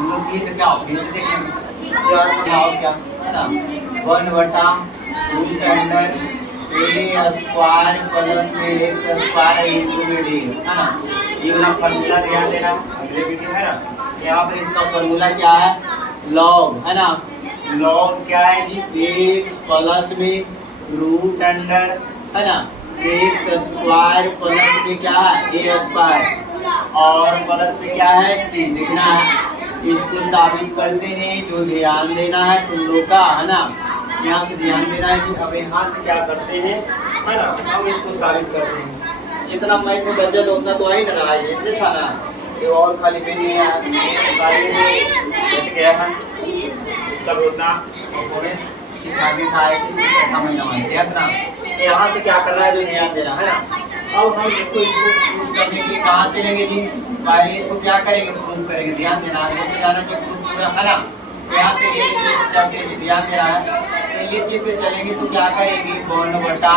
तुम लोग की तो क्या ऑप्शन से देखेंगे चार बनाओ क्या है ना 1 बटा root under a square plus में एक्स स्क्वायर इंटू में डी है ना। ये वाला फार्मूला ध्यान देना अगले वीडियो है ना। यहाँ पर इसका फार्मूला क्या है लॉग है ना। लॉग क्या है जी एक्स प्लस में रूट अंडर है ना एक्स स्क्वायर प्लस में क्या है ए स्क्वायर और प्लस में क्या है सी लिखना है। इसको साबित करते हैं जो ध्यान देना है तुम लोग का है ना। यहाँ से ध्यान देना है कि अब यहाँ से क्या करते हैं है ना हम इसको साबित करते हैं। जितना मैं से बचत उतना तो आई ना रहा है इतने था ना ये और खाली पेन नहीं है बैठ गया है तब उतना कितना भी था छठा महीना में यस ना। यहाँ से क्या कर रहा है जो ध्यान देना है ना। अब हम इसको प्रूफ करने के लिए कहाँ चलेंगे जी पहले इसको क्या करेंगे तो प्रूफ करेंगे ध्यान देना है जाना चाहिए प्रूफ पूरा है ना। यहाँ से ये चलते हैं ध्यान देना है तो ये चीज से चलेंगे तो क्या करेंगे 1 बटा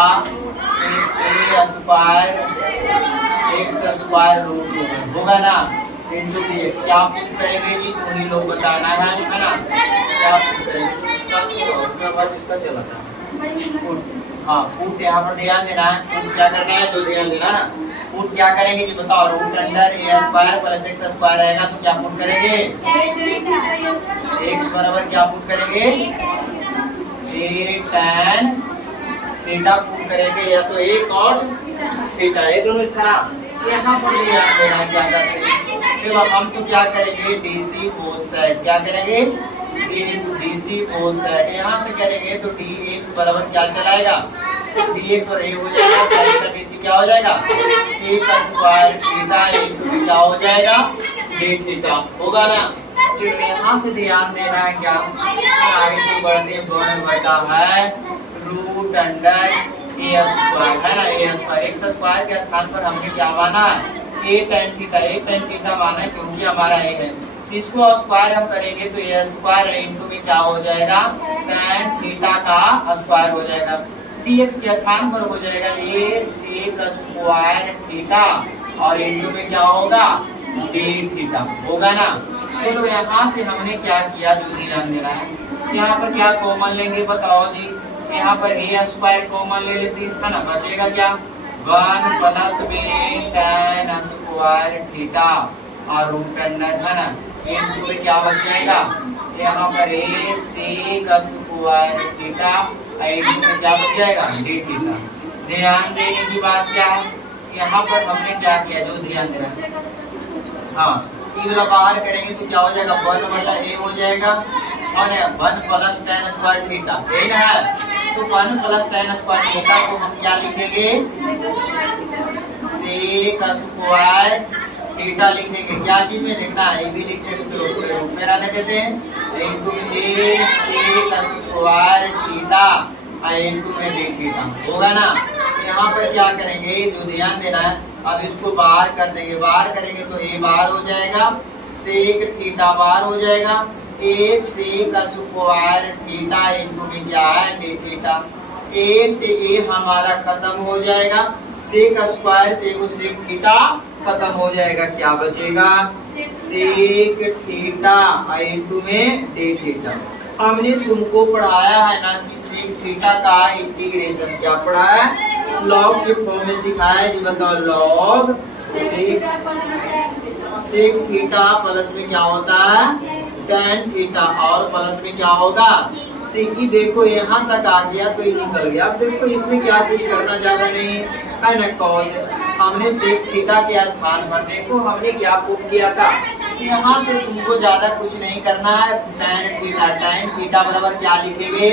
ए स्क्वायर एक्स स्क्वायर रूट होगा ना इंटू डी एक्स क्या प्रूफ करेंगे जी तुम ही लोग बताना है ना। क्या प्रूफ करेंगे उसमें बाद इसका चला हाँ पुट यहाँ पर ध्यान देना है पुट क्या करना है जो ध्यान देना है ना। पुट क्या करेंगे जी बताओ root under a square plus x square रहेगा तो क्या पुट करेंगे एक्स बराबर क्या पुट करेंगे ए tan थीटा पुट करेंगे या तो ए cos थीटा ये दोनों इस तरह यहाँ पर ध्यान देना है क्या करते हैं। फिर अब हम तो क्या करेंगे डीसी बोथ साइड क्या करेंगे डीसी बोथ साइड यहाँ से करेंगे तो dx बराबर क्या चलाएगा dx पर a हो जाएगा प्लस का dc क्या हो जाएगा sec स्क्वायर थीटा इनटू क्या हो जाएगा d थीटा होगा ना। फिर यहाँ से ध्यान देना है क्या आगे तो बढ़ने 1 बटा है रूट अंडर ए स्क्वायर है ना ए स्क्वायर एक्स स्क्वायर के स्थान पर हमने क्या माना है a tan थीटा माना है क्योंकि हमारा a है। इसको स्क्वायर हम करेंगे तो ए स्क्वायर इनटू में क्या हो जाएगा tan थीटा का स्क्वायर हो जाएगा dx के स्थान पर हो जाएगा a sec स्क्वायर थीटा और इनटू में क्या होगा d थीटा होगा ना। चलो यहाँ से हमने क्या किया जो ध्यान देना है यहाँ पर क्या कॉमन लेंगे बताओ जी यहाँ पर a स्क्वायर कॉमन ले लेते हैं ना बचेगा क्या 1 प्लस में tan स्क्वायर थीटा और रूट अंडर है ना इनटू में क्या बच जाएगा यहाँ पर a sec square theta into में क्या बच जाएगा d थीटा। ध्यान देने की बात क्या है यहाँ पर हमने क्या किया जो ध्यान देना हाँ ये वाला बाहर करेंगे तो क्या हो जाएगा 1 बटा a हो जाएगा और 1 प्लस tan स्क्वायर थीटा यही ना है तो 1 प्लस tan स्क्वायर थीटा को हम क्या लिखेंगे sec स्क्वायर थीटा लिखेंगे क्या चीज में देखना है भी लिखने को तो पूरे रूप में रहने देते हैं इनटू में a sec square theta into में d थीटा होगा ना। यहाँ पर क्या करेंगे जो ध्यान देना है अब इसको बाहर कर देंगे बाहर करेंगे तो a बाहर हो जाएगा sec थीटा बाहर हो जाएगा a sec square theta into में क्या है d थीटा a से a हमारा खत्म हो जाएगा sec स्क्वायर से वो sec थीटा खत्म हो जाएगा क्या बचेगा sec थीटा इनटू में d थीटा। हमने तुमको पढ़ाया है ना कि sec थीटा का इंटीग्रेशन क्या पढ़ा है लॉग के फॉर्म में सिखाया है जी बताओ लॉग sec थीटा प्लस में क्या होता है tan थीटा और प्लस में क्या होगा sec देखो यहाँ तक आ गया तो ये निकल गया। अब देखो इसमें क्या कुछ करना ज्यादा नहीं है ना cos हमने sec थीटा के स्थान पर देखो हमने क्या प्रूफ किया था यहाँ से तुमको ज्यादा कुछ नहीं करना है tan थीटा बराबर क्या लिखेंगे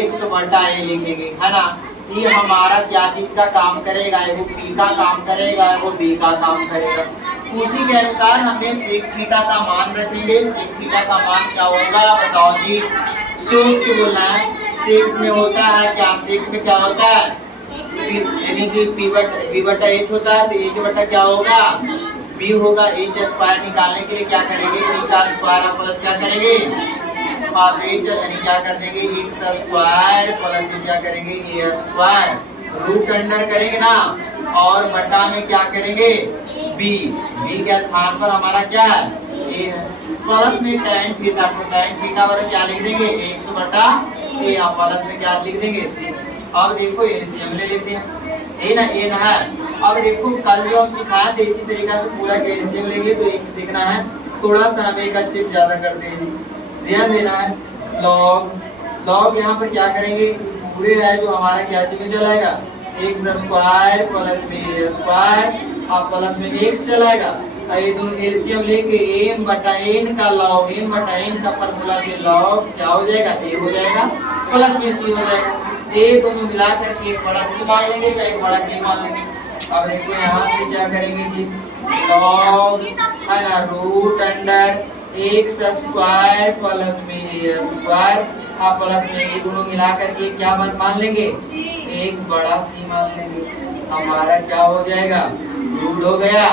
x बटा a लिखेंगे है ना। ये हमारा क्या चीज का काम करेगा वो p का काम करेगा वो b का काम करेगा उसी के अनुसार हमने sec थीटा का मान रखेंगे। sec थीटा का मान क्या होगा बताओ जी सोच के बोलना है sec में होता है क्या sec में क्या होता है यानी कि p बटा h होता है तो h बटा क्या होगा b होगा। h स्क्वायर निकालने के लिए क्या करेंगे p का स्क्वायर प्लस क्या करेंगे आप h यानी क्या कर देंगे x स्क्वायर प्लस में क्या करेंगे a स्क्वायर रूट अंडर करेंगे ना और बटा में क्या करेंगे b के स्थान पर हमारा क्या है a है प्लस में tan थीटा, तो tan थीटा वाला क्या लिख देंगे x बटा a, आप प्लस में क्या लिख देंगे c। अब देखो एलसीएम ले लेते हैं, ए ना है। अब देखो कल जो हम सिखाए थे इसी तरीका से पूरा के एलसीएम लेंगे तो एक देखना है, थोड़ा सा हम एक स्टेप ज्यादा कर देंगे, ध्यान देना है। लॉग यहाँ पर क्या करेंगे, पूरे है जो हमारा क्या में चलाएगा एक्स स्क्वायर प्लस में ए स्क्वायर, आप प्लस में एक्स चलाएगा। ये दोनों एलसीएम लेके m बटा n का लॉग, m बटा n का फॉर्मूला से लॉग क्या हो जाएगा a हो जाएगा, प्लस में c हो जाएगा। ये दोनों मिला करके एक बड़ा c मान लेंगे चाहे एक बड़ा k मान लेंगे। अब देखो यहाँ से क्या करेंगे जी, लॉग है ना root under x square plus में ए स्क्वायर, आप प्लस में ये दोनों मिला करके क्या मान लेंगे, एक बड़ा सी मान लेंगे। हमारा क्या हो जाएगा, रूट हो गया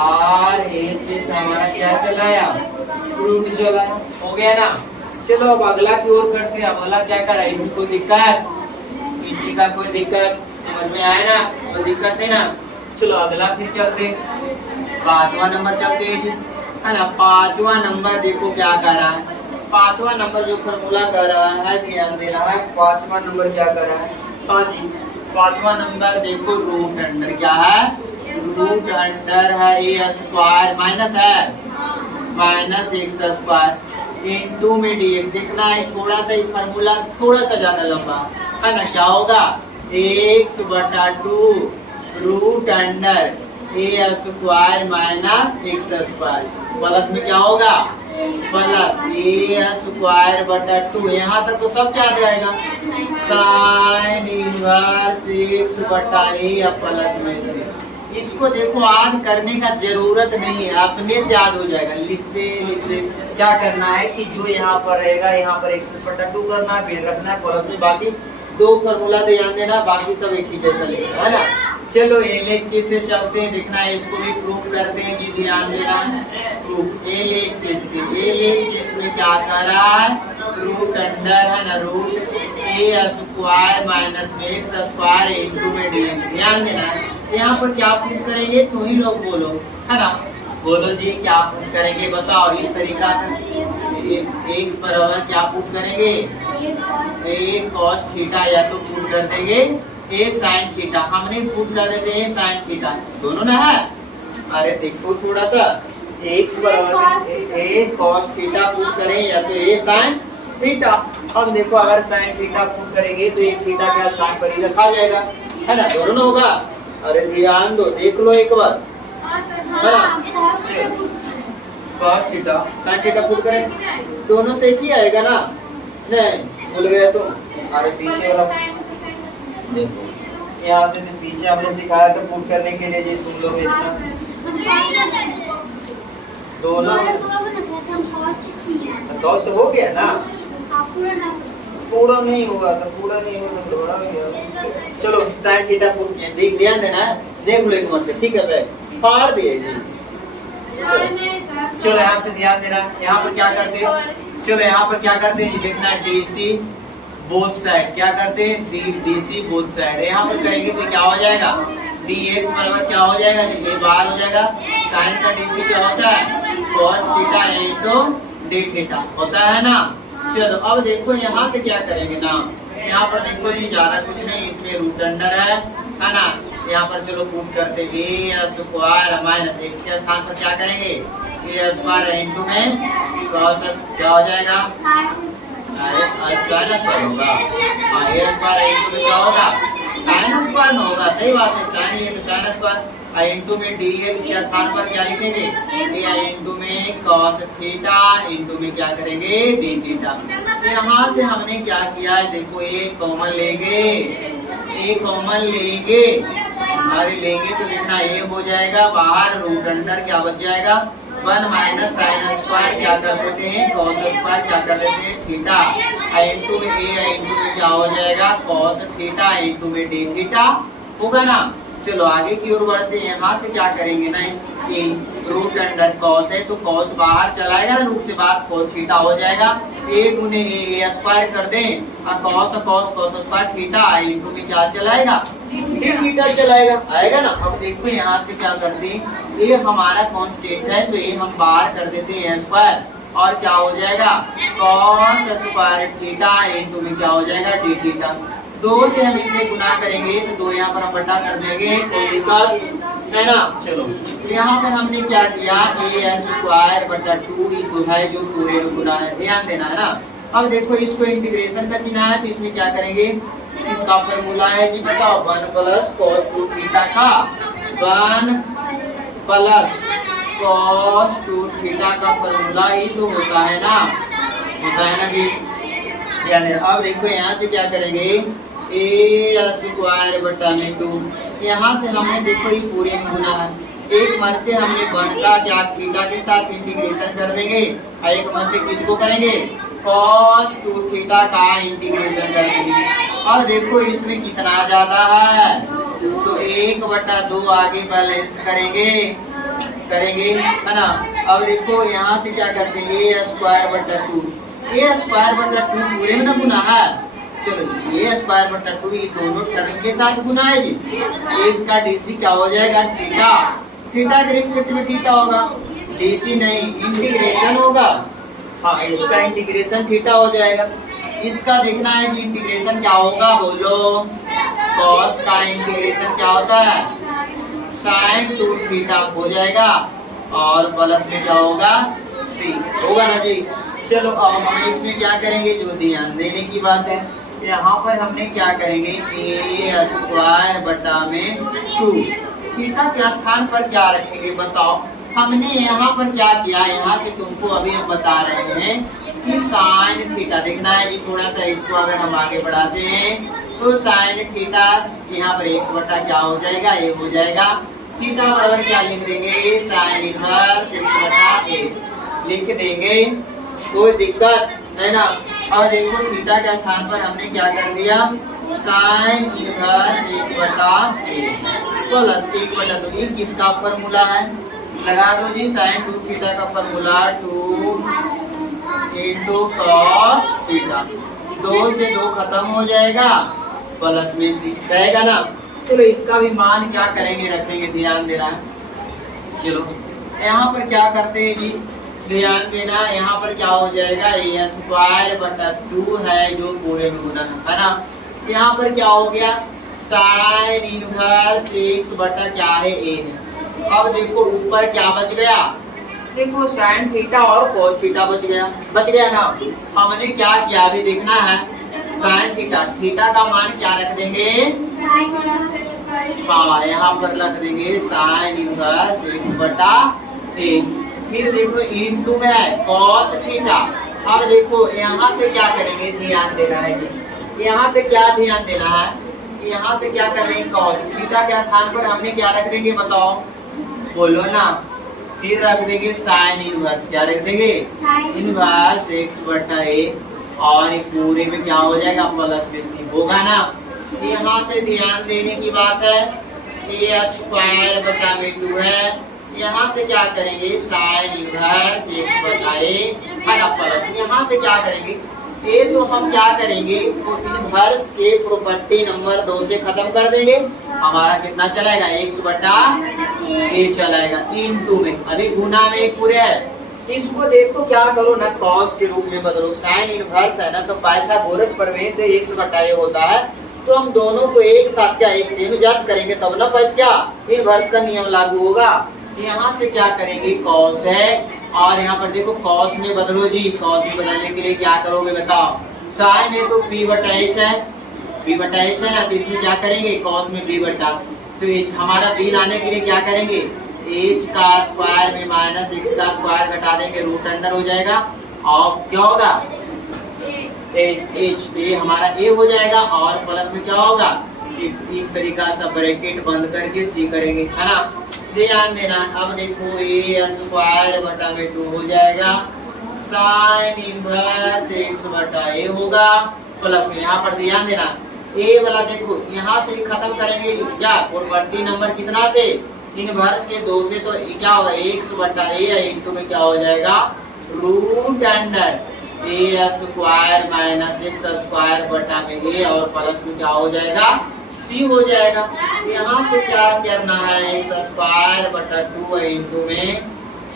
और एच हमारा क्या चलाया, रूट चलाया, हो गया ना। चलो अब अगला की ओर करते हैं। अगला क्या कर रहा है, इसमें कोई दिक्कत, किसी का कोई दिक्कत समझ में आए ना, कोई दिक्कत नहीं ना। चलो अगला फिर चलते हैं, 5वां नंबर चलते हैं है ना। 5वां नंबर देखो क्या कर रहा है, 5वां नंबर जो फॉर्मूला कर रहा है ध्यान देना है। 5वां नंबर क्या कर रहा है, हाँ जी 5वां नंबर देखो रूट अंडर क्या है, रूट अंडर है ए स्क्वायर माइनस है माइनस एक्स स्क्वायर इनटू में डीएक्स। देखना है थोड़ा सा फॉर्मूला थोड़ा सा ज्यादा लंबा है ना, क्या होगा एक्स बटा 2 root under a square minus x square, plus में क्या होगा प्लस ए स्क्वायर बटा 2, यहाँ तक तो सब याद रहेगा, साइन इनवर्स एक्स बटा ए प्लस में से। इसको देखो याद करने का जरूरत नहीं है, अपने से याद हो जाएगा। लिखते लिखते क्या करना है कि जो यहाँ पर रहेगा यहाँ पर एक्स बटा 2 करना है, फिर रखना है प्लस में, बाकी दो फॉर्मूला ध्यान देना, बाकी सब एक ही जैसा लिखना है ना। चलो एलएचएस से चलते हैं, देखना है इसको भी प्रूव करते हैं जी, ध्यान देना है। प्रूफ एलएचएस से, एलएचएस में क्या कर रहा है, रूट अंडर है ना रूट ए स्क्वायर माइनस में एक्स स्क्वायर इनटू में डीएक्स। ध्यान देना है यहाँ पर क्या प्रूफ करेंगे, तुम ही लोग बोलो है ना, बोलो जी क्या प्रूफ करेंगे बताओ। इस तरीका एक्स बराबर क्या प्रूफ करेंगे, ए कॉस थीटा, या तो प्रूफ कर देंगे ए साइन थीटा, हमने प्रूफ कर देते हैं साइन थीटा, दोनों ना है। अरे देखो थोड़ा सा एक्स बराबर ए कॉस थीटा प्रूफ करें या तो ए साइन थीटा। अब देखो अगर साइन थीटा प्रूफ करेंगे तो एक थीटा के स्थान पर ही रखा जाएगा है ना, दोनों ना होगा। अरे ध्यान दो देख लो एक बार है ना, cos theta sine theta proof करें दोनों से एक ही आएगा ना, नहीं भूल गया तो। अरे पीछे वाला देखो, यहाँ से पीछे हमने सिखाया था प्रूफ करने के लिए जी, तुम लोग इतना दोनों 10 हो गया ना, पूरा नहीं हुआ था, पूरा नहीं हुआ तो थोड़ा हो गया। चलो साइन थीटा प्रूफ किया, देख ध्यान देना है, देख लो एक मतलब, ठीक है भाई फाड़ दिए जी। चलो यहाँ से ध्यान देना, यहाँ पर क्या करते हैं, चलो यहाँ पर क्या करते हैं देखना है, डीसी बोथ साइड क्या करते हैं, डीसी बोथ साइड, यहाँ पर करेंगे तो क्या हो जाएगा, dx बराबर क्या हो जाएगा, ये बाहर हो जाएगा। साइन का डीसी क्या होता है, cos theta into d theta होता है ना। चलो अब देखो यहाँ से क्या करेंगे ना, यहाँ पर देखो जी ज्यादा कुछ नहीं, इसमें रूट अंडर है ना, यहाँ पर चलो प्रूफ करते हैं ए स्क्वायर माइनस एक्स के स्थान पर क्या करेंगे ए स्क्वायर इनटू में cos क्या हो जाएगा, साइन स्क्वायर होगा, ए स्क्वायर इनटू में क्या होगा, साइन स्क्वायर में होगा, सही बात है, साइन लिए तो साइन स्क्वायर, इनटू में dx के स्थान पर क्या लिखेंगे, ए इनटू में cos थीटा इनटू में क्या करेंगे d थीटा। यहाँ से हमने क्या किया है देखो, ये कॉमन लेंगे, ये कॉमन लेंगे, हमारे लेंगे तो देखना ये हो जाएगा, बाहर रूट अंडर क्या बच जाएगा 1 माइनस साइन स्क्वायर क्या कर देते हैं cos स्क्वायर क्या कर देते हैं थीटा, इनटू में ए इनटू में क्या हो जाएगा cos थीटा इनटू में d थीटा होगा ना। चलो आगे की ओर बढ़ते हैं, यहाँ से क्या करेंगे ना, ये रूट अंडर cos है तो cos बाहर चलाएगा ना, रूट से बाहर cos थीटा हो जाएगा, ए गुने ए स्क्वायर कर दें और cos स्क्वायर थीटा इनटू में क्या चलाएगा d थीटा चलाएगा, आएगा ना। अब देखो यहाँ से क्या करते हैं, ये हमारा कांस्टेंट है तो ये हम बाहर कर देते हैं स्क्वायर, और क्या हो जाएगा cos स्क्वायर थीटा इनटू में क्या हो जाएगा d थीटा। 2 से हम इसमें गुना करेंगे तो 2 यहाँ पर हम बटा कर देंगे, कोई दिक्कत है ना। चलो यहाँ पर हमने क्या किया a स्क्वायर बटा 2 इक्वल है जो पूरे में गुना है, ध्यान देना है ना। अब देखो इसको इंटीग्रेशन का चिन्ह है तो इसमें क्या करेंगे, इसका फॉर्मूला है कि बताओ 1 प्लस cos 2 थीटा का 1 प्लस cos 2 थीटा का फॉर्मूला ही तो होता है ना जी। ध्यान देना। अब देखो यहाँ से क्या करेंगे a स्क्वायर बटा में 2, यहाँ से हमने देखो ये पूरे में गुना है, एक मरते हमने 1 का क्या थीटा के साथ इंटीग्रेशन कर देंगे और एक मरते किसको करेंगे cos 2 थीटा का इंटीग्रेशन कर देंगे। और देखो इसमें कितना ज्यादा है तो 1/2 आगे बैलेंस करेंगे है ना। अब देखो यहाँ से क्या करते हैं a स्क्वायर बटा 2, a स्क्वायर बटा 2 पूरे में ना गुना है। चलो a स्क्वायर बटा 2 ये दोनों टर्म के साथ गुना है जी। इसका डीसी क्या हो जाएगा थीटा, थीटा के रिस्पेक्ट में थीटा होगा, डीसी नहीं इंटीग्रेशन होगा। हाँ इसका इंटीग्रेशन थीटा हो जाएगा। इसका देखना है कि इंटीग्रेशन क्या होगा, बोलो cos का इंटीग्रेशन क्या होता है sin 2 थीटा हो जाएगा और प्लस में क्या होगा c होगा ना जी। चलो अब हम इसमें क्या करेंगे, जो ध्यान देने की बात है यहाँ पर हमने क्या करेंगे a स्क्वायर बटा में 2 थीटा के स्थान पर क्या रखेंगे बताओ। हमने यहाँ पर क्या किया, यहाँ से तुमको अभी हम बता रहे हैं कि साइन थीटा देखना है जी। थोड़ा सा इसको अगर हम आगे बढ़ाते हैं तो साइन थीटा यहाँ पर x बटा क्या हो जाएगा a हो जाएगा, थीटा बराबर क्या लिख देंगे साइन इनवर्स x बटा a लिख देंगे, कोई दिक्कत है ना। और देखो थीटा के स्थान पर हमने क्या कर दिया साइन इनवर्स x बटा a प्लस 1/2। ये किसका फॉर्मूला है, लगा दो जी साइन 2 थीटा का फॉर्मूला 2 इंटू cos थीटा, 2 से 2 खत्म हो जाएगा प्लस में c रहेगा ना। चलो इसका भी मान क्या करेंगे रखेंगे, ध्यान देना। चलो यहाँ पर क्या करते हैं जी, ध्यान देना। यहाँ पर क्या हो जाएगा a स्क्वायर बटा 2 है जो पूरे में गुना है ना। यहाँ पर क्या हो गया साइन इनवर्स x बटा क्या है a है। अब देखो ऊपर क्या बच गया, देखो साइन थीटा और cos थीटा बच गया ना। हमने क्या किया अभी देखना है, साइन थीटा, थीटा का मान क्या रख देंगे, हाँ यहाँ पर रख देंगे साइन इनवर्स x बटा a। फिर देखो इनटू में है cos थीटा। अब देखो यहाँ से क्या करेंगे, ध्यान देना है कि यहाँ से क्या ध्यान देना है, यहाँ से क्या कर रहे हैं cos थीटा के स्थान पर हमने क्या रख देंगे बताओ, बोलो ना। फिर रख देंगे साइन इनवर्स, क्या रख देंगे इनवर्स x बटा a और पूरे में क्या हो जाएगा प्लस में c होगा ना। यहाँ से ध्यान देने की बात है a स्क्वायर बटा में 2 है, यहाँ से क्या करेंगे साइन इनवर्स x बटा a है ना प्लस। यहाँ से क्या करेंगे ए तो हम क्या करेंगे तो इनवर्स के प्रॉपर्टी नंबर 2 से खत्म कर देंगे, हमारा कितना चलेगा x बटा a चलेगा इनटू में, अभी गुना में पूरे है। इसको देखो क्या करो ना cos के रूप में बदलो, साइन इनवर्स है ना तो पाइथागोरस प्रमेय से x बटा a होता है, तो हम दोनों को एक साथ क्या एक सेम जात करेंगे तब ना पाइथ क्या इनवर्स का नियम लागू होगा। यहाँ से क्या करेंगे cos है और यहाँ पर देखो cos में बदलो जी, cos में बदलने के लिए क्या करोगे बताओ, साइन है तो p बटा h है, p बटा h है ना, तो इसमें क्या करेंगे cos में b बटा, तो h हमारा b लाने के लिए क्या करेंगे h का स्क्वायर में माइनस x का स्क्वायर घटा देंगे, रूट अंडर हो जाएगा और क्या होगा h पे हमारा a हो जाएगा और प्लस में क्या होगा इस तरीका से ब्रैकेट बंद करके c करेंगे है ना। ध्यान देना। अब देखो a स्क्वायर बटा में 2 हो जाएगा, साइन इनवर्स x बटा a होगा प्लस में, यहाँ पर ध्यान देना a वाला देखो यहाँ से खत्म करेंगे क्या प्रॉपर्टी नंबर कितना से इनवर्स के 2 से, तो क्या होगा x बटा a इनटू में क्या हो जाएगा root under a square minus x square बटा में a और प्लस में क्या हो जाएगा c हो जाएगा। यहाँ से क्या करना है x स्क्वायर बटा 2 इंटू में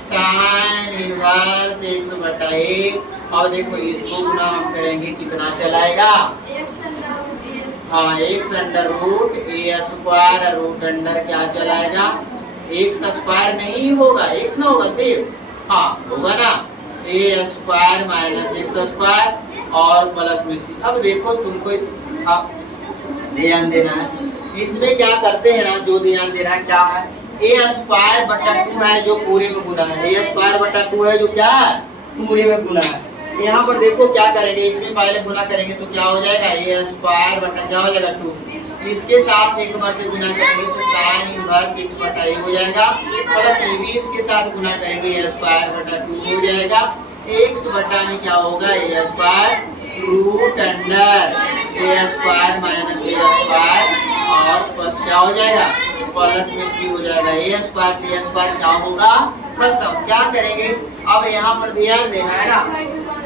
साइन इनवर्स एक्स बटा ए। और देखो इसको गुना हम करेंगे कितना चलाएगा, हाँ एक्स अंडर रूट ए स्क्वायर रूट अंडर क्या चलाएगा, एक्स स्क्वायर नहीं होगा, एक्स ना होगा सिर्फ, हाँ होगा ना, ए स्क्वायर माइनस एक्स स्क्वायर और प्लस में सी। अब देखो तुमको ध्यान देना है, इसमें क्या करते हैं ना, जो ध्यान देना है क्या है, ए स्क्वायर बटा 2 है जो पूरे में गुना है, ए स्क्वायर बटा 2 है जो क्या है पूरे में गुना है। यहाँ पर देखो क्या करेंगे, इसमें पहले गुना करेंगे तो क्या हो जाएगा, ए स्क्वायर बटा क्या हो जाएगा 2, इसके साथ एक बार गुना करेंगे तो साइन इनवर्स एक्स बटा ए हो जाएगा, प्लस में भी इसके साथ गुना करेंगे ए स्क्वायर बटा 2 हो जाएगा, एक्स बटा में क्या होगा ए square root under a square minus a square और क्या हो जाएगा प्लस में सी हो जाएगा, ए स्क्वायर से ए स्क्वायर क्या होगा खत्म। क्या करेंगे अब यहाँ पर ध्यान देना है ना,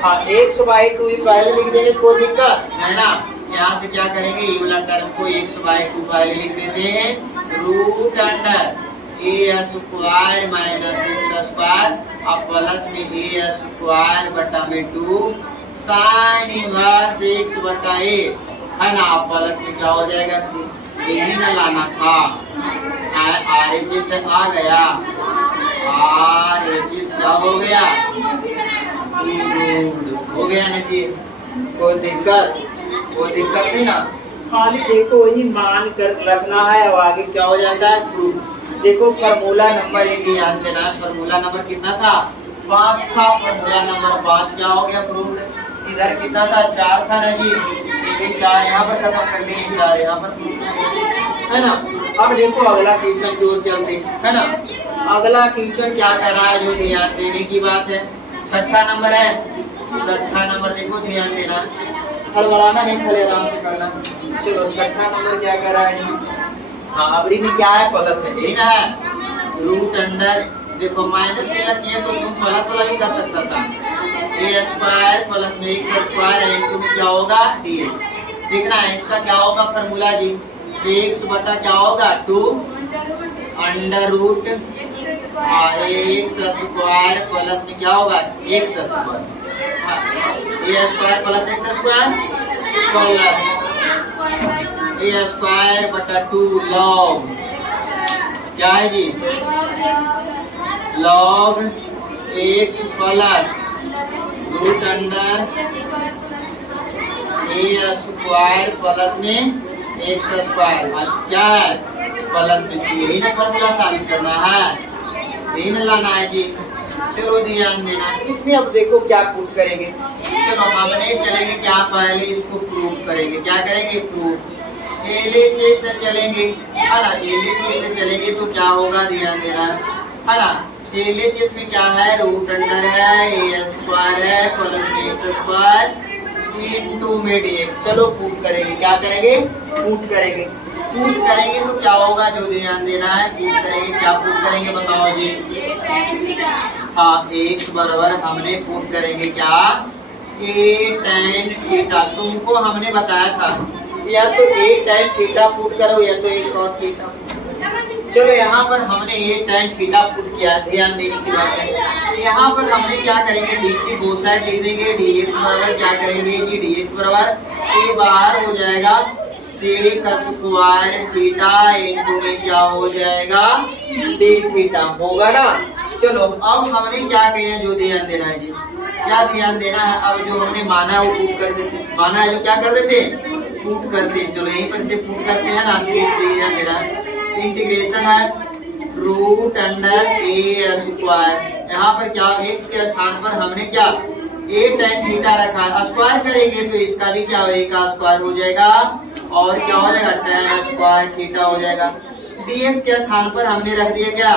हाँ एक्स बाई 2 पहले लिख देंगे कोई दिक्कत है ना, यहाँ से क्या करेंगे ये वाला टर्म को एक्स बाई 2 पहले लिख देते हैं root under a square minus x square और प्लस में ए स्क्वायर बटा में 2 साइन इनवर्स एक्स बटा ए है ना, प्लस में क्या हो जाएगा सी, यही ना लाना था, आर एच से आ गया, आर एच क्या हो गया हो गया ना जी, कोई दिक्कत है ना, खाली देखो वही मान कर रखना है और आगे क्या हो जाता है प्रूफ। देखो फार्मूला नंबर एक ध्यान देना है, फार्मूला नंबर कितना था 5 था, फार्मूला नंबर 5 क्या हो गया प्रूफ, इधर कितना था 4 था ना जी, ये 4 यहाँ पर खत्म कर लिए, 4 यहाँ पर है ना। अब देखो अगला क्वेश्चन की ओर चलते है ना, अगला क्वेश्चन क्या कर रहा है जो ध्यान देने की बात है, 6ठा नंबर है, 6ठा नंबर देखो ध्यान देना, हड़बड़ाना नहीं, खड़े आराम से करना। चलो 6ठा नंबर क्या कर रहा है, हाँ अबरी में क्या है प्लस है, यही ना है रूट अंडर, देखो माइनस में किया तो तुम प्लस वाला भी कर सकता था, ए स्क्वायर प्लस में एक्स स्क्वायर इनटू में क्या होगा डी, देखना है इसका क्या होगा फार्मूला जी, एक्स बटा क्या होगा 2 under root x square plus में क्या होगा x square, a square plus x square plus a square बटा 2 लॉग क्या है जी, log x plus root under a square plus में एक्स स्क्वायर क्या है प्लस में सी, यही ना फॉर्मूला साबित करना है, यही ना लाना है जी। चलो ध्यान देना, इसमें अब देखो क्या प्रूफ करेंगे, चलो हमने चलेंगे क्या पहले इसको प्रूफ करेंगे, क्या करेंगे प्रूफ, LHS से चलेंगे है ना, LHS से चलेंगे तो क्या होगा ध्यान देना है ना, LHS में क्या है रूट अंडर है ए स्क्वायर है प्लस में एक्स स्क्वायर इनटू में dx। चलो पुट करेंगे, क्या करेंगे पुट करेंगे, पुट करेंगे तो क्या होगा जो ध्यान देना है, पुट करेंगे क्या पुट करेंगे बताओ जी, हाँ x बराबर हमने पुट करेंगे क्या a tan थीटा, तुमको हमने बताया था या तो a tan थीटा पुट करो या तो a cot थीटा। चलो यहाँ पर हमने a tan थीटा पुट किया, ध्यान देने की बात है, यहाँ पर हमने क्या करेंगे dc दो साइड लिख देंगे, dx बराबर क्या करेंगे जी, dx बराबर a बाहर हो जाएगा sec स्क्वायर थीटा इनटू में क्या हो जाएगा d थीटा होगा ना। चलो अब हमने क्या किया जो ध्यान देना है जी, क्या ध्यान देना है, अब जो हमने माना है वो पुट कर देते, माना है जो क्या कर देते पुट करते हैं, चलो यहीं पर से पुट करते हैं ना, ध्यान देना है, इंटीग्रेशन है रूट अंडर ए स्क्वायर, यहाँ पर क्या x के स्थान पर हमने क्या a tan थीटा रखा, स्क्वायर करेंगे तो इसका भी क्या होगा स्क्वायर हो जाएगा और क्या हो जाएगा tan स्क्वायर थीटा हो जाएगा, dx के स्थान पर हमने रख दिया क्या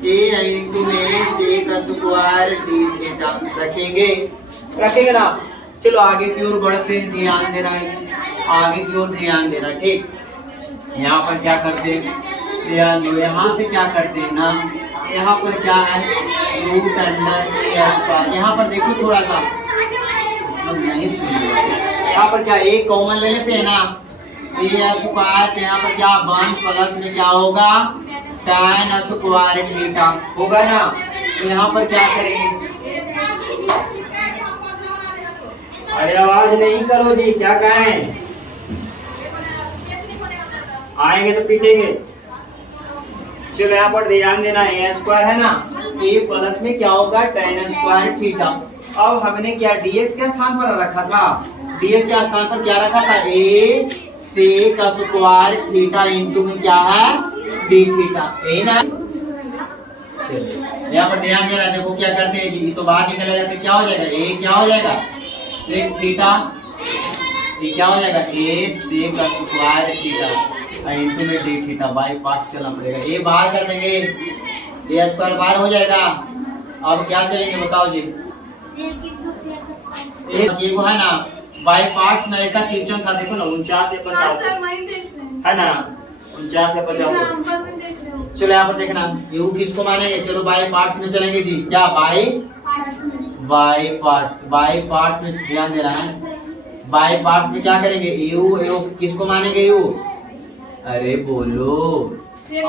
a इंटू में sec स्क्वायर d थीटा रखेंगे ना। चलो आगे की ओर बढ़ते हैं, ध्यान देना है, आगे की ओर ध्यान देना, ठीक। यहाँ पर क्या करते हैं ध्यान दो, यहाँ से क्या करते हैं ना, यहाँ पर क्या है रूट अंडर ए स्क्वायर, यहाँ पर देखो थोड़ा सा नहीं सुनिए, यहाँ पर क्या ए कॉमन ले लेते हैं ना, ए स्क्वायर यहाँ पर क्या 1 प्लस में क्या होगा tan स्क्वायर थीटा होगा ना, तो यहाँ पर क्या करेंगे? अरे आवाज नहीं करो जी, क्या कहें? आएंगे तो पीटेंगे। चलो यहाँ पर ध्यान देना, ए स्क्वायर है ना, ए प्लस में क्या होगा? tan square theta. अब हमने क्या dx के स्थान पर रखा था? dx के स्थान पर क्या रखा था? a sec square theta into में क्या है? d थीटा, ए ना। यहाँ पर ध्यान देना, देखो क्या करते हैं जी, तो बाहर निकलेगा तो क्या हो जाएगा? ए क्या हो जाएगा? sec थीटा, ये क्या हो जाएगा? a sec square theta into में d थीटा बाई पार्ट चलना पड़ेगा। ये बाहर कर देंगे, ये स्क्वायर बाहर हो जाएगा। अब क्या चलेंगे बताओ जी? ये वो है ना बाई पार्ट्स में, ऐसा क्वेश्चन था, देखो ना 49 से 50 है ना, 49 से 50। चलो यहाँ पर देखना, यू किसको मानेंगे? चलो बाई पार्ट्स में चलेंगे जी। क्या बाई पार्ट्स? बाई पार्ट्स में ध्यान देना है। बाई पार्ट्स में क्या करेंगे? यू किसको मानेंगे? यू, अरे बोलो,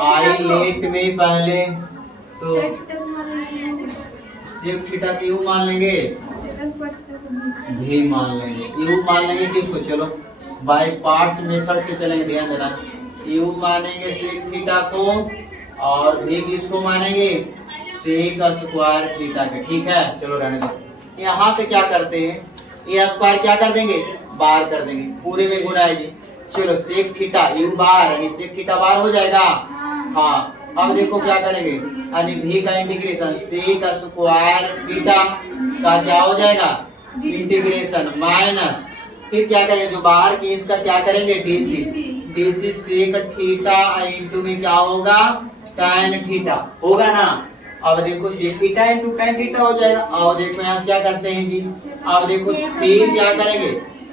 आई लेट में पहले तो सेक थीटा को यू मान लेंगे, भी मान लेंगे, यू मान लेंगे किसको? चलो बाय पार्ट्स मेथड से चलेंगे, ध्यान देना, यू मानेंगे सेक थीटा को और भी किसको मानेंगे? सेक स्क्वायर थीटा के। ठीक है, चलो रहने दो। यहाँ से क्या करते हैं? ये स्क्वायर क्या कर देंगे? बाहर कर देंगे, पूरे में गुना है जी। चलो सेक थीटा यू बाहर, यानी सेक थीटा बाहर हो जाएगा। हाँ, अब देखो क्या करेंगे, यानी v का इंटीग्रेशन सेक स्क्वायर थीटा का क्या हो जाएगा? इंटीग्रेशन माइनस, फिर क्या करेंगे? जो बाहर की इसका क्या करेंगे? डीसी सेक थीटा इनटू में क्या होगा? tan थीटा होगा ना। अब देखो sec theta into tan theta हो जाएगा। अब देखो यहाँ से क्या करते हैं जी? अब देखो फिर क्या करेंगे?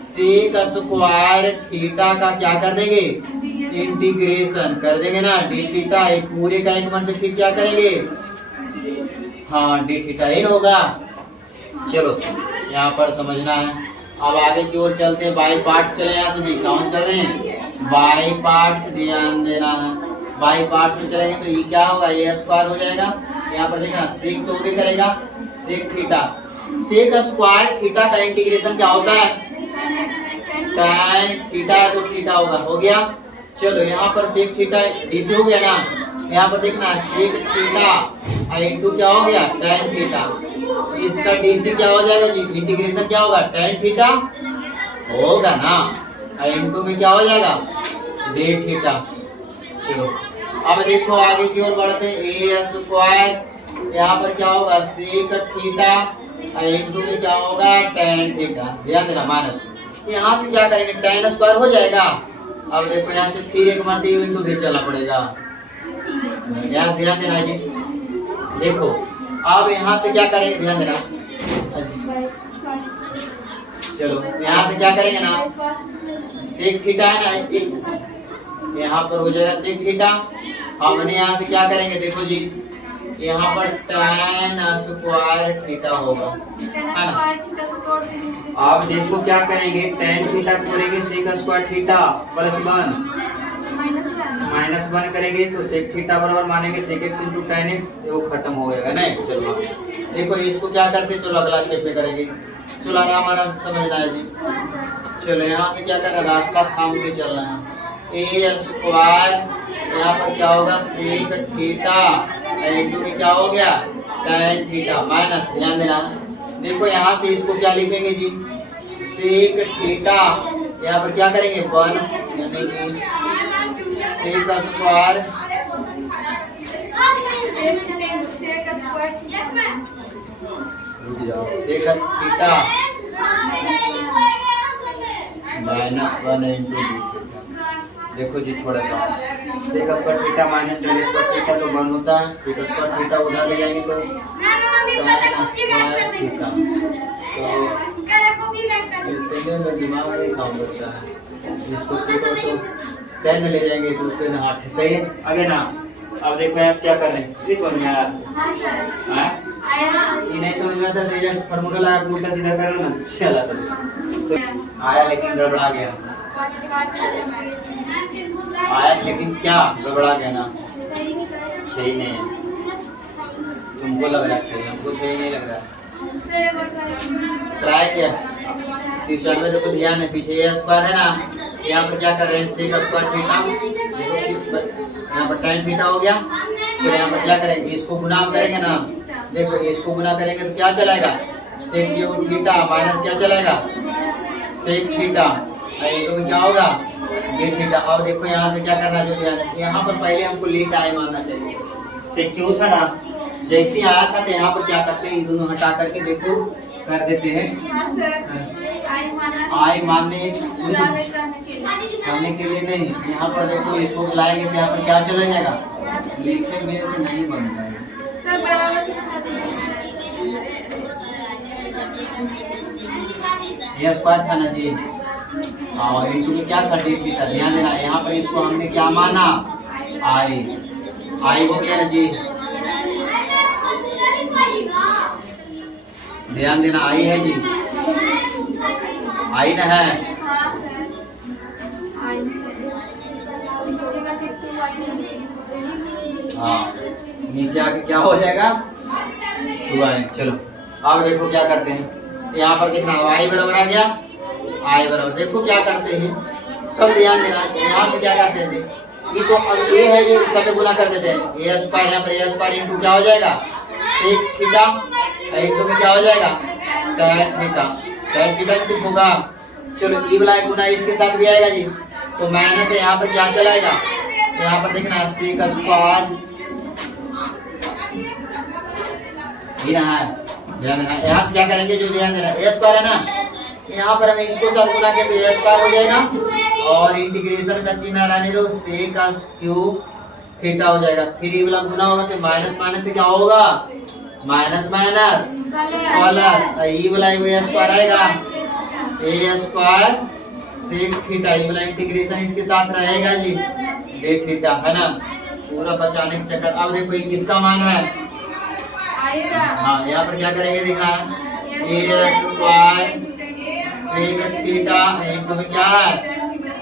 सेक स्क्वायर थीटा का क्या कर देंगे? इंटीग्रेशन कर देंगे ना, डी थीटा पूरे का एक मतलब, फिर क्या करेंगे? हाँ, डी थीटा इन होगा। चलो यहाँ पर समझना है। अब आगे की ओर चलते हैं, बाई पार्ट्स चले यहाँ से जी। कौन चल रहे हैं? बाई पार्ट्स, ध्यान देना है। बाई पार्ट्स में चलेंगे तो ये क्या होगा? ये स्क्वायर हो जाएगा। यहाँ पर देखना, सेक तो भी करेगा sec theta, sec square theta का इंटीग्रेशन क्या होता है? tan थीटा, तो थीटा होगा, हो गया। चलो यहाँ पर सेक थीटा डीसी हो गया ना। यहाँ पर देखना सेक थीटा इनटू क्या हो गया? tan थीटा, इसका डीसी क्या हो जाएगा जी? इंटीग्रेशन क्या होगा? tan थीटा होगा ना, इनटू में क्या हो जाएगा? d theta. चलो अब देखो आगे की ओर बढ़ते हैं, ए स्क्वायर यहाँ पर क्या होगा? सेक थीटा इनटू में क्या होगा? tan थीटा, ध्यान देना माइनस। यहाँ से क्या करेंगे? tan स्क्वायर हो जाएगा। अब देखो यहाँ से फिर एक बार इंटू भी चलना पड़ेगा, यहाँ ध्यान देना जी। देखो अब यहाँ से क्या करेंगे? ध्यान देना। चलो यहाँ से क्या करेंगे ना, सेक थीटा है ना, एक यहाँ पर हो जाएगा सेक थीटा। हमने यहाँ से क्या करेंगे? देखो जी, यहाँ पर tan स्क्वायर थीटा होगा, है ना। आप देखो क्या करेंगे? tan थीटा करेंगे sec square theta plus 1 minus 1 करेंगे तो सेक थीटा बराबर मानेंगे sec x into tan x, वो खत्म हो गएगा ना। चलो देखो इसको क्या करते, चलो अगला स्टेप पे करेंगे। चलो आराम समझना है जी। चलो यहाँ से क्या करना, रास्ता थाम के चलना है। ए स्क्वायर यहाँ पर क्या होगा? सेक थीटा इनटू में क्या हो गया? tan थीटा माइनस, ध्यान देना। देखो यहाँ से इसको क्या लिखेंगे जी? सेक थीटा यहाँ पर क्या करेंगे? 1 यानी कि sec square sec theta minus 1 into. देखो जी थोड़ा सा sec square theta minus tan square theta तो 1 होता है, सेक स्क्वायर थीटा उधर ले जाएंगे तो tan स्क्वायर थीटा, तो दिमाग में काम करता है। इसको तो 10 में ले जाएंगे तो उसको ना 8 सही है, आगे ना। अब देखो यहाँ क्या कर रहे हैं, इस समझ में आया? ये नहीं समझ में आता, सीधा फॉर्मूला लगा के उल्टा सीधा कर लो ना, चला तो आया लेकिन गड़बड़ा गया। आया लेकिन क्या गड़बड़ा गया ना, सही नहीं है। तुमको लग रहा है सही, हमको सही नहीं लग रहा। ट्राई किया ट्यूशन में, देखो ध्यान है पीछे ए स्क्वायर है ना, यहाँ पर क्या कर रहे हैं सेक स्क्वायर थीटा, यहाँ पर tan थीटा हो गया। फिर यहाँ पर क्या करेंगे, इसको गुना करेंगे ना, देखो इसको गुना करेंगे तो क्या चलेगा, सेक क्यूब थीटा माइनस क्या चलेगा, सेक थीटा, तो क्या होगा ये थीटा। अब देखो यहाँ से क्या करना है, जो ध्यान है यहाँ पर पहले हमको लेट आई मानना चाहिए, सेक क्यूब था ना, जैसे आया था तो यहाँ पर क्या करते हैं, दोनों हटा करके देखो कर देते हैं आई मानने के लिए नहीं, यहाँ पर देखो इसको बुलाएंगे तो यहाँ पर क्या चला जाएगा, लिखने में से नहीं बन पाएगा। ये स्क्वायर था ना जी, और इनटू में क्या था डी था, ध्यान देना यहाँ पर इसको हमने क्या माना आई, आई हो गया ना जी, ध्यान देना आई है जी, आई ना है, हाँ नीचे आके क्या हो जाएगा 2i। चलो अब देखो क्या करते हैं, यहाँ पर देखना y बराबर आ गया, i बराबर, देखो क्या करते हैं सब ध्यान देना, यहाँ से क्या करते थे, ये तो अब ये है जो सब गुना कर देते हैं, ए स्क्वायर यहाँ पर ए स्क्वायर इंटू क्या हो जाएगा सेक थीटा, इंटू में क्या हो जाएगा tan थीटा, tan थीटा सिर्फ होगा। चलो ई वाला गुना इसके साथ भी आएगा जी, तो माइनस है यहाँ पर क्या चलाएगा, यहाँ पर देखना सेक स्क्वायर ये रहा है, ध्यान देना यहाँ से क्या करेंगे, जो ध्यान देना ए स्क्वायर है ना, यहाँ पर हमें इसको साथ गुना किया तो ए स्क्वायर हो जाएगा, और इंटीग्रेशन का चिन्ह रहने दो, सेक क्यूब थीटा हो जाएगा। फिर ये वाला गुना होगा तो माइनस माइनस से क्या होगा, माइनस माइनस प्लस, ये वाला ए स्क्वायर आएगा, ए स्क्वायर सेक थीटा, ये वाला इंटीग्रेशन इसके साथ रहेगा जी, ए थीटा है ना, पूरा बचाने के चक्कर। अब देखो ये किसका मान है, हाँ यहाँ पर क्या करेंगे देखा, ए स्क्वायर सेक थीटा इंटू में क्या है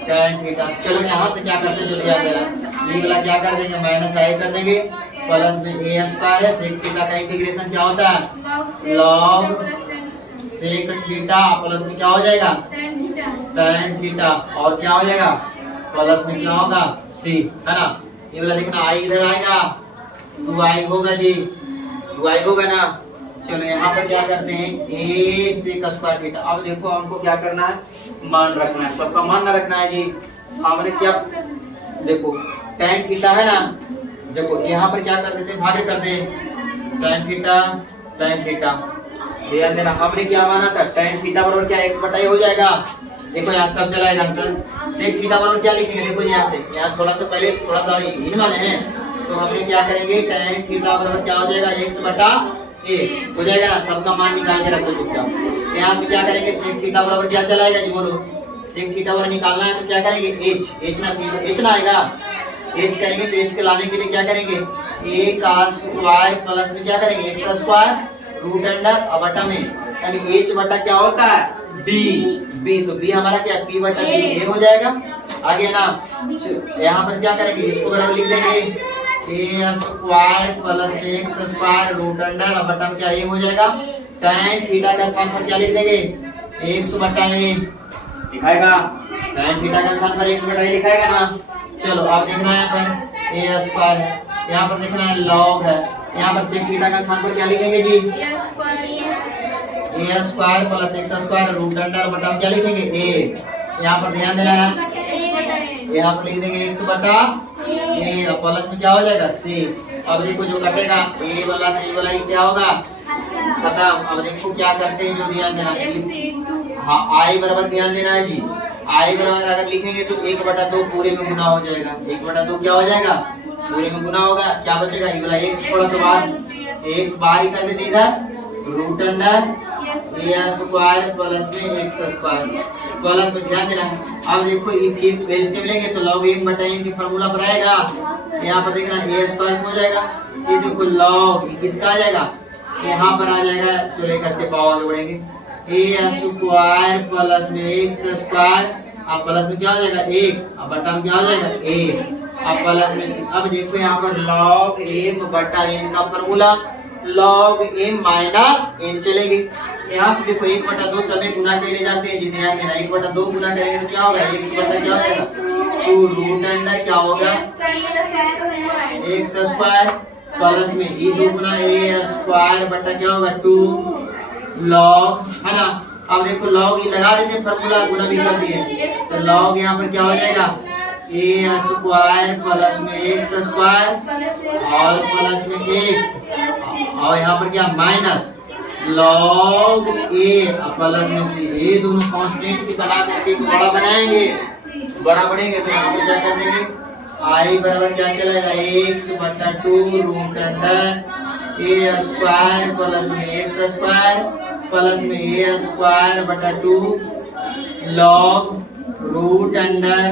tan थीटा। चलो यहाँ से क्या करते हैं, जो दिया गया ये वाला क्या कर देंगे माइनस आई कर देंगे, प्लस में ए स्क्वायर है सेक थीटा का इंटीग्रेशन क्या होता है लॉग सेक थीटा, प्लस में क्या हो जाएगा tan थीटा, और क्या हो जाएगा प्लस में क्या होगा सी, है ना। ये वाला देखना आई इधर आएगा 2i होगा जी, 2i होगा ना। चलो यहाँ पर क्या करते हैं ए सेक स्क्वायर थीटा। अब देखो हमको क्या करना है, मान रखना है, सबका मान ना रखना है जी। हमने क्या देखो tan थीटा है ना, देखो यहाँ पर क्या कर देते हैं भागे कर दे sin थीटा tan थीटा, ध्यान देना हमने क्या माना था tan थीटा बराबर क्या x बटा a हो जाएगा। देखो यहाँ सब चलाएगा आंसर, सेक थीटा बराबर क्या लिखेंगे, देखो यहाँ से यहाँ थोड़ा सा पहले थोड़ा सा इन माने हैं, तो हमने क्या करेंगे tan थीटा बराबर क्या हो जाएगा x बटा a हो जाएगा ना, सबका मान निकाल के रखो चुपचाप। यहाँ से क्या करेंगे सेक थीटा बराबर क्या चलाएगा जी, बोलो सेक थीटा बराबर निकालना है तो क्या करेंगे h ना आएगा, h करेंगे तो h के लाने के लिए क्या करेंगे a का स्क्वायर प्लस में क्या करेंगे x का स्क्वायर रूट अंडर बटा में, यानी h बटा क्या होता है b, तो b हमारा क्या p बटा b a हो जाएगा। आगे ना यहाँ पर क्या करेंगे इसको बराबर लिख देंगे ए स्क्वायर प्लस में एक्स स्क्वायर रूट अंडर बटा में क्या a हो जाएगा, tan थीटा का स्थान पर क्या लिख देंगे x बटा a लिखाएगा, tan थीटा का स्थान पर x बटा a लिखाएगा ना। चलो अब देखना है यहाँ पर ए स्क्वायर है, यहाँ पर देखना है लॉग है, यहाँ पर सेक थीटा का स्थान पर क्या लिखेंगे जी a square plus x square root under बटा में क्या लिखेंगे a, यहाँ पर ध्यान देना है यहाँ पर लिख देंगे x बटा a और प्लस में क्या हो जाएगा c। अब देखो जो कटेगा a वाला से a वाला ही क्या होगा खत्म। अब देखो क्या करते हैं, जो ध्यान देना हाँ i बराबर ध्यान देना है जी, i बराबर अगर लिखेंगे तो 1/2 पूरे में गुना हो जाएगा, 1/2 क्या हो जाएगा पूरे में गुना होगा, क्या बचेगा ये वाला x थोड़ा सा बाहर, x बाहर ही कर देते इधर root under a square plus में x स्क्वायर प्लस में ध्यान देना। अब देखो ये फिर एलसीएम लेंगे तो log m बटा m के फार्मूला पर आएगा, यहाँ पर देखना a स्क्वायर हो जाएगा, ये देखो log किसका आ जाएगा यहाँ पर आ जाएगा। चलो एक इसके पावर आगे बढ़ेंगे a स्क्वायर प्लस में x स्क्वायर अब प्लस में क्या हो जाएगा x अब बटा में क्या हो जाएगा a अब प्लस में अब देखो यहाँ पर log m बटा n का formula log a minus n चलेगी। यहाँ से देखो 1/2 समय गुना के ले जाते हैं जी, ध्यान देना 1/2 गुना करेंगे तो क्या होगा, x बटा क्या हो जाएगा 2 रूट अंडर क्या होगा x स्क्वायर प्लस में e 2 गुना a स्क्वायर बटा क्या होगा 2 log, है ना। अब देखो log ये लगा देते हैं फॉर्मूला, गुना भी कर दिए तो log यहाँ पर क्या हो जाएगा a स्क्वायर प्लस में x स्क्वायर और प्लस में x और यहाँ पर क्या माइनस log a प्लस में c, ये दोनों कांस्टेंट की बना करके एक बड़ा बनाएंगे, बड़ा बढ़ेंगे तो यहाँ पर क्या कर देंगे i बराबर क्या चलेगा x बटा 2 root under a square plus में x स्क्वायर प्लस में a स्क्वायर बटा 2 log root under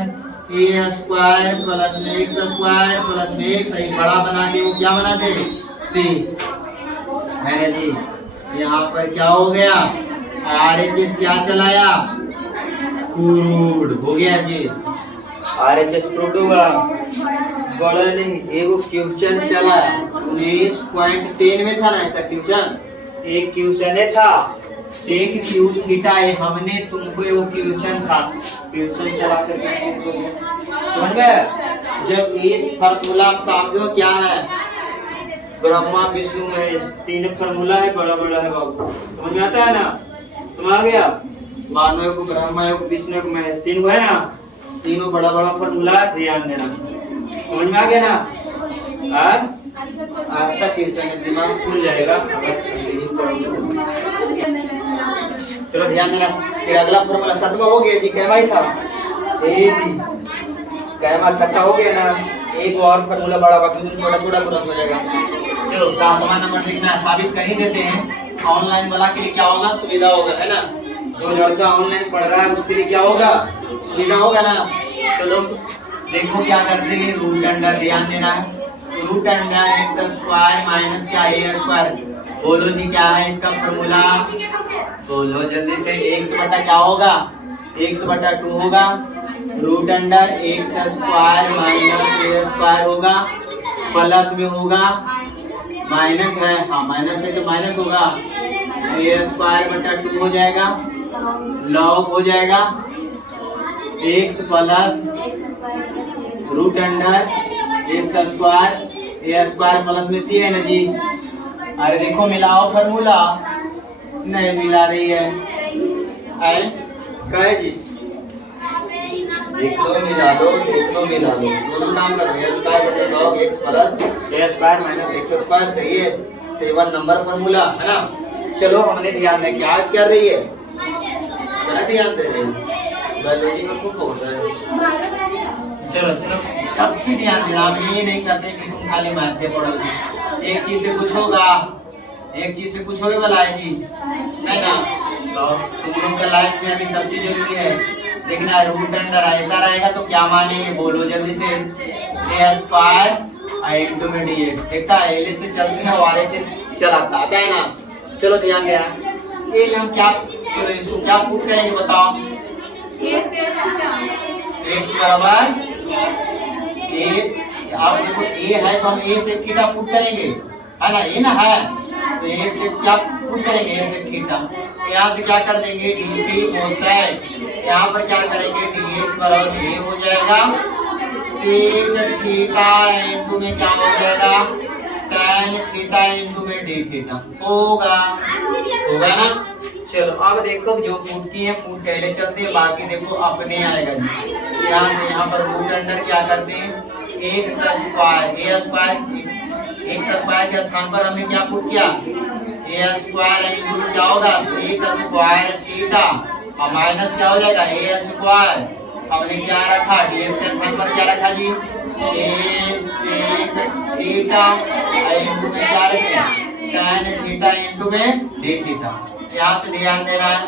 a square plus में x स्क्वायर प्लस में x, एक बड़ा बना के वो क्या बना दे c, है ना जी। यहाँ पर क्या हो गया RHS क्या चलाया प्रूव्ड हो गया जी, RHS प्रूव्ड हुआ, बड़ा नहीं एगो क्वेश्चन चला 19.10 में था ना ऐसा क्वेश्चन, एक क्वेश्चन था सेक क्यू थीटा है, हमने तुमको एगो क्वेश्चन था क्वेश्चन चला कर समझ में, जब एक फार्मूला आप समझो क्या है ब्रह्मा विष्णु महेश, तीन फार्मूला है, बड़ा बड़ा है बाबू, समझ में आता है ना, समझ आ गया, मानो को ब्रह्मा को विष्णु को महेश, तीन को है ना, तीनों बड़ा बड़ा फार्मूला, ध्यान देना, समझ में आ गया ना। अच्छा क्वेश्चन है, दिमाग खुल जाएगा चलो ध्यान देना। फिर अगला फार्मूला सातवां हो गया जी, कैमा ही था ए जी, कैमा छठा हो गया ना, एक और फार्मूला बड़ा बाकी छोटा छोटा तुरंत हो जाएगा। चलो 7वां नंबर लिखना है, साबित कर ही देते हैं, ऑनलाइन वाला के लिए क्या होगा सुविधा होगा, है ना, जो लड़का ऑनलाइन पढ़ रहा है उसके लिए क्या होगा सुविधा होगा ना। चलो देखो क्या करते हैं, रूट अंडर, ध्यान देना है, root under x square minus क्या ए स्क्वायर, बोलो जी क्या है इसका फॉर्मूला, बोलो जल्दी से, एक्स बटा क्या होगा एक्स बटा 2 होगा, root under x square minus a square होगा, प्लस में होगा माइनस है, हाँ माइनस है तो माइनस होगा, ए स्क्वायर बटा 2 हो जाएगा, लॉग हो जाएगा x plus root under x square a square plus में सी है ना जी। अरे देखो मिलाओ फार्मूला, नहीं मिला रही है क्या है जी, देख लो मिला लो, देख लो मिला लो, दोनों काम कर रहे हैं, स्क्वायर बटा log x plus a square minus x square, सही है 7 नंबर फार्मूला, है ना। चलो हमने ध्यान दें क्या कर रही है, क्या ध्यान दे रहे हैं, बायोलॉजी में खूब फोकस है। चलो चलो सबकी ध्यान देना, हम ये नहीं करते कि तुम खाली मैथ पढ़ोगे, एक चीज से कुछ होगा, एक चीज से कुछ होने वाला है जी, है ना। तो तुम लोग का लाइफ में अभी सब चीज जरूरी है, देखना रूट अंडर ऐसा रहेगा तो क्या मानेंगे, बोलो जल्दी से, ए स्क्वायर इनटू में डीएक्स, देखता है एल से चलते हैं और आरएचएस चलाता आता है ना। चलो ध्यान देना, ये हम क्या, चलो इसको क्या पुट करेंगे बताओ, एक्स बराबर ए, आप देखो ए है तो हम ए से थीटा पुट करेंगे, है ना, ए ना है तो ए से क्या पुट करेंगे, ए से थीटा, यहाँ से क्या कर देंगे डी सी कोसाइन, यहाँ पर क्या करेंगे डी एक्स बराबर ए हो जाएगा, सेक थीटा इनटू में क्या हो जाएगा tan थीटा इनटू में डी थीटा होगा, होगा ना। चलो अब देखो जो पुट की है पुट पहले चलते हैं, बाकी देखो अपने आएगा जी, यहाँ से यहाँ पर रूट अंडर क्या करते हैं x square, a square x square के स्थान पर हमने क्या पुट किया ए स्क्वायर इनटू क्या होगा सेक स्क्वायर थीटा और माइनस क्या हो जाएगा ए स्क्वायर, हमने क्या रखा डीएक्स के स्थान पर क्या रखा जी ए सेक थीटा इनटू में क्या रखें tan थीटा इनटू में d थीटा। यहाँ से ध्यान देना है,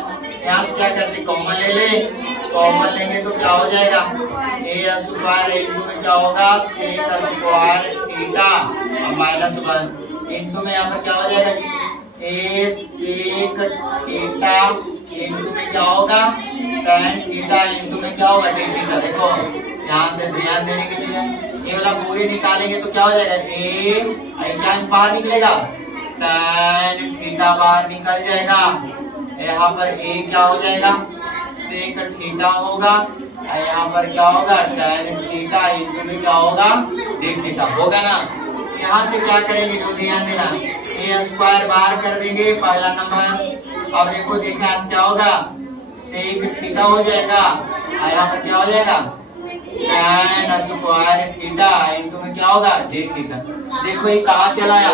यहाँ से क्या करते कॉमन ले ले, कॉमन लेंगे तो क्या हो जाएगा ए स्क्वायर इनटू में क्या होगा सेक स्क्वायर थीटा और माइनस 1 इनटू में यहाँ पर क्या हो जाएगा जी ए सेक थीटा इनटू में क्या होगा tan थीटा इनटू में क्या होगा d थीटा। देखो यहाँ से ध्यान देने की चीज है, ये वाला पूरी निकालेंगे तो क्या हो जाएगा ए क्या बाहर निकलेगा tan थीटा बाहर निकल जाएगा। यहाँ पर a क्या हो जाएगा, sec थीटा होगा। यहाँ पर क्या होगा, tan थीटा इंटू में क्या होगा, d थीटा होगा ना। यहाँ से क्या करेंगे, जो ध्यान देना, a स्क्वायर बाहर कर देंगे पहला नंबर। अब देखो देखा क्या होगा, sec थीटा हो जाएगा। यहाँ पर क्या हो जाएगा, tan स्क्वायर थीटा इंटू में क्या होगा, d थीटा। देखो ये कहाँ चलाया,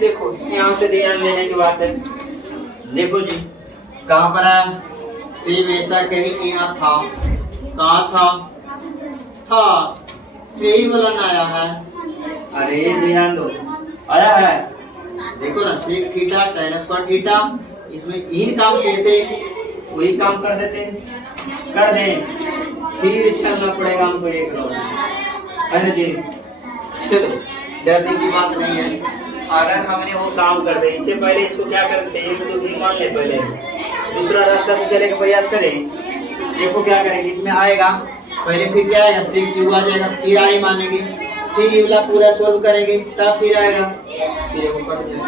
देखो यहाँ से ध्यान देने की बात है। देखो जी कहाँ पर है, सेम ऐसा कहीं यहाँ था, कहाँ था यही वाला ना आया है। अरे ध्यान दो, आया है, देखो ना, sec theta tan square theta, इसमें इन काम किए थे वही काम कर देते, कर दें, फिर चलना पड़ेगा हमको एक रोज, है ना जी। चलो डरने की बात नहीं है। अगर हमने वो काम कर दे, इससे पहले इसको क्या करते हैं, तो भी मान ले, पहले दूसरा रास्ता से चले का प्रयास करें। देखो क्या करेंगे, इसमें आएगा पहले, फिर क्या आएगा, sec क्यूब आ जाएगा, फिर आई मानेंगे, फिर ये वाला पूरा सोल्व करेंगे, तब फिर आएगा, फिर देखो कट जाएगा।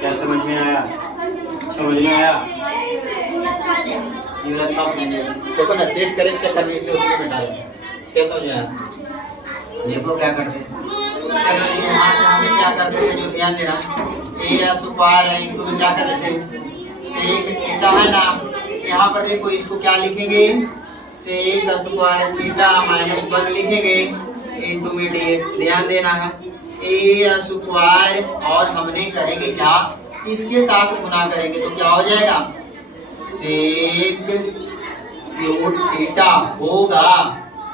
क्या समझ में आया, समझ में आया, ये वाला छाप देंगे। देखो ना, सेट करें चक्कर में इसे उसमें बिठा देंगे। क्या समझ में आया, देखो क्या करते हैं। चलो यहाँ से हमें क्या कर देते हैं, जो ध्यान देना, a स्क्वायर है इनको में क्या कर देते हैं, sec थीटा है ना। यहाँ पर देखो इसको क्या लिखेंगे, sec स्क्वायर थीटा माइनस 1 लिखेंगे इनटू में dx। ध्यान देना है, a स्क्वायर और हमने करेंगे क्या, इसके साथ गुना करेंगे तो क्या हो जाएगा, sec क्यूब थीटा होगा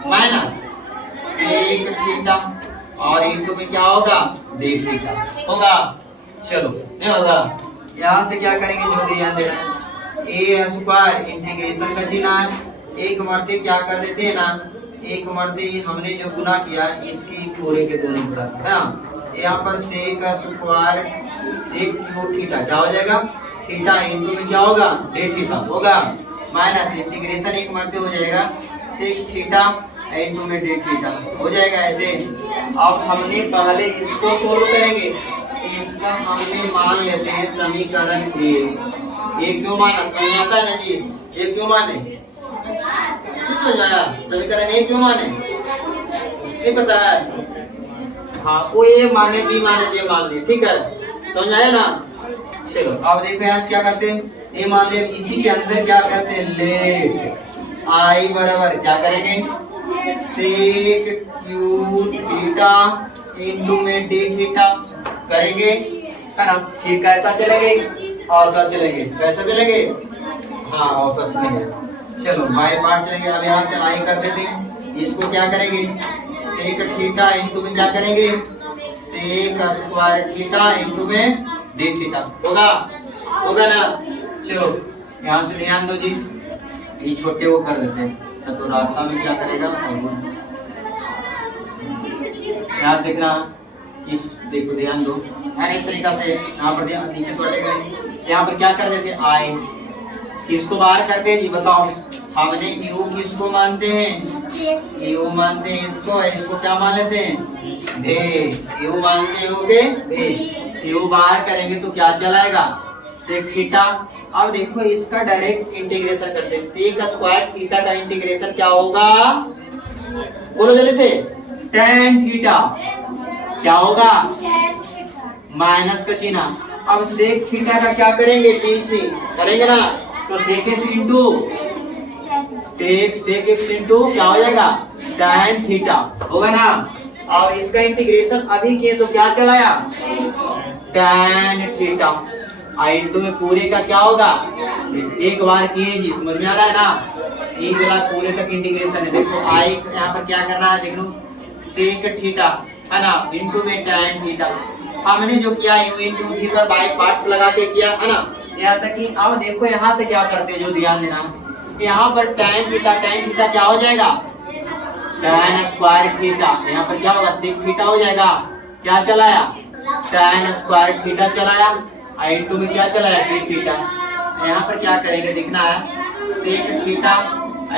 माइनस sec थीटा और इनटू में क्या होगा, d थीटा होगा। चलो नहीं होगा, यहाँ से क्या करेंगे, जो ध्यान देना, a स्क्वायर इंटीग्रेशन का चिन्ह है, एक मर्ते क्या कर देते हैं ना, एक मर्ते हमने जो गुना किया इसकी पूरे के दोनों तरफ है ना। यहाँ पर sec square sec cube theta क्या हो जाएगा, थीटा इनटू में क्या होगा, d थीटा होगा माइनस इंटीग्रेशन एक मर्ते हो जाएगा, sec थीटा इनटू में d थीटा हो जाएगा ऐसे। अब हमने पहले इसको सोल्व करेंगे, इसका हमने मान लेते हैं समीकरण ए क्यों माना, समझ में आता है ना जी, ए क्यों माने, समझ आया, समीकरण ए क्यों माने, नहीं पता है, हाँ वो ए माने बी माने जे मान ले, ठीक है, समझ आया ना। चलो अब देखो यहाँ क्या करते हैं, ए मान ले, इसी के अंदर क्या करते हैं, लेट आई बराबर क्या करेंगे, sec क्यूब थीटा इनटू में d थीटा करेंगे, है ना। फिर कैसा चलेंगे, औसत चलेंगे, कैसा चलेंगे, हाँ औसत चलेंगे। चलो बाय पार्ट चलेंगे। अब यहाँ से आई कर देते हैं, इसको क्या करेंगे, sec थीटा इनटू में क्या करेंगे, sec स्क्वायर थीटा इनटू में d थीटा होगा, होगा ना। चलो यहाँ से ध्यान दो जी, ये छोटे वो कर देते हैं तो रास्ता में क्या करेगा, यहाँ देखना, इस देखो ध्यान दो, है इस तरीका से यहाँ पर नीचे तो अटेगा, यहाँ पर क्या कर देते हैं, आई किसको बाहर करते हैं जी, बताओ, हमने यू किसको मानते हैं, यू मानते हैं इसको, इसको क्या मान लेते हैं, भे, यू मानते हैं यू के भे, यू बाहर करेंगे तो क्या चलाएगा, sec थीटा। अब देखो इसका डायरेक्ट इंटीग्रेशन करते हैं, sec स्क्वायर थीटा का इंटीग्रेशन क्या होगा, बोलो जल्दी से, tan थीटा क्या होगा, माइनस का चिन्ह। अब sec थीटा का क्या करेंगे, टीसी करेंगे ना, तो sec x into sec x into क्या हो जाएगा, tan थीटा होगा ना। और इसका इंटीग्रेशन अभी किए तो क्या चलाया, tan थीटा, इंटू में पूरे का क्या होगा, एक बार किए जी, समझ में आ रहा है ना, ये वाला पूरे तक इंटीग्रेशन है। देखो आई यहाँ पर क्या करना है, देख लो, sec थीटा है ना इनटू में tan थीटा, हमने जो किया u इनटू v पर बाय पार्ट्स लगा के किया है ना, यहाँ तक कि अब देखो यहाँ से क्या करते हैं, जो ध्यान देना, यहाँ पर tan थीटा क्या हो जाएगा, tan स्क्वायर थीटा, यहाँ पर क्या होगा, sec थीटा हो जाएगा, क्या चलाया, tan स्क्वायर थीटा चलाया, इनटू में क्या चलाया, d थीटा। यहाँ पर क्या करेंगे देखना है, sec थीटा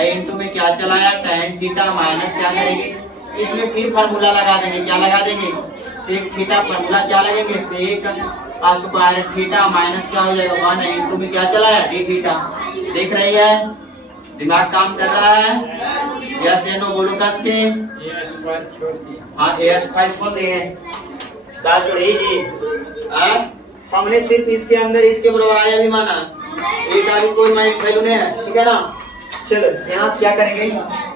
इनटू में क्या चलाया, tan थीटा माइनस क्या करेंगे, इसमें फिर फार्मूला लगा देंगे, क्या लगा देंगे, सेक थीटा फॉर्मूला क्या लगेंगे, सेक स्क्वायर थीटा माइनस क्या हो जाएगा 1 इनटू में क्या चला है डी थीटा। देख रही है, दिमाग काम कर रहा है, यस या नो बोलो कस के। ए स्क्वायर छोड़ दिए। हाँ ए स्क्वायर छोड़ दिए, दाल छोड़ी जी। हमने सिर्फ इसके अंदर इसके बराबर आया भी माना, एक का भी कोई माइनस वैल्यू नहीं है, ठीक है ना। चलो यहाँ से क्या करेंगे,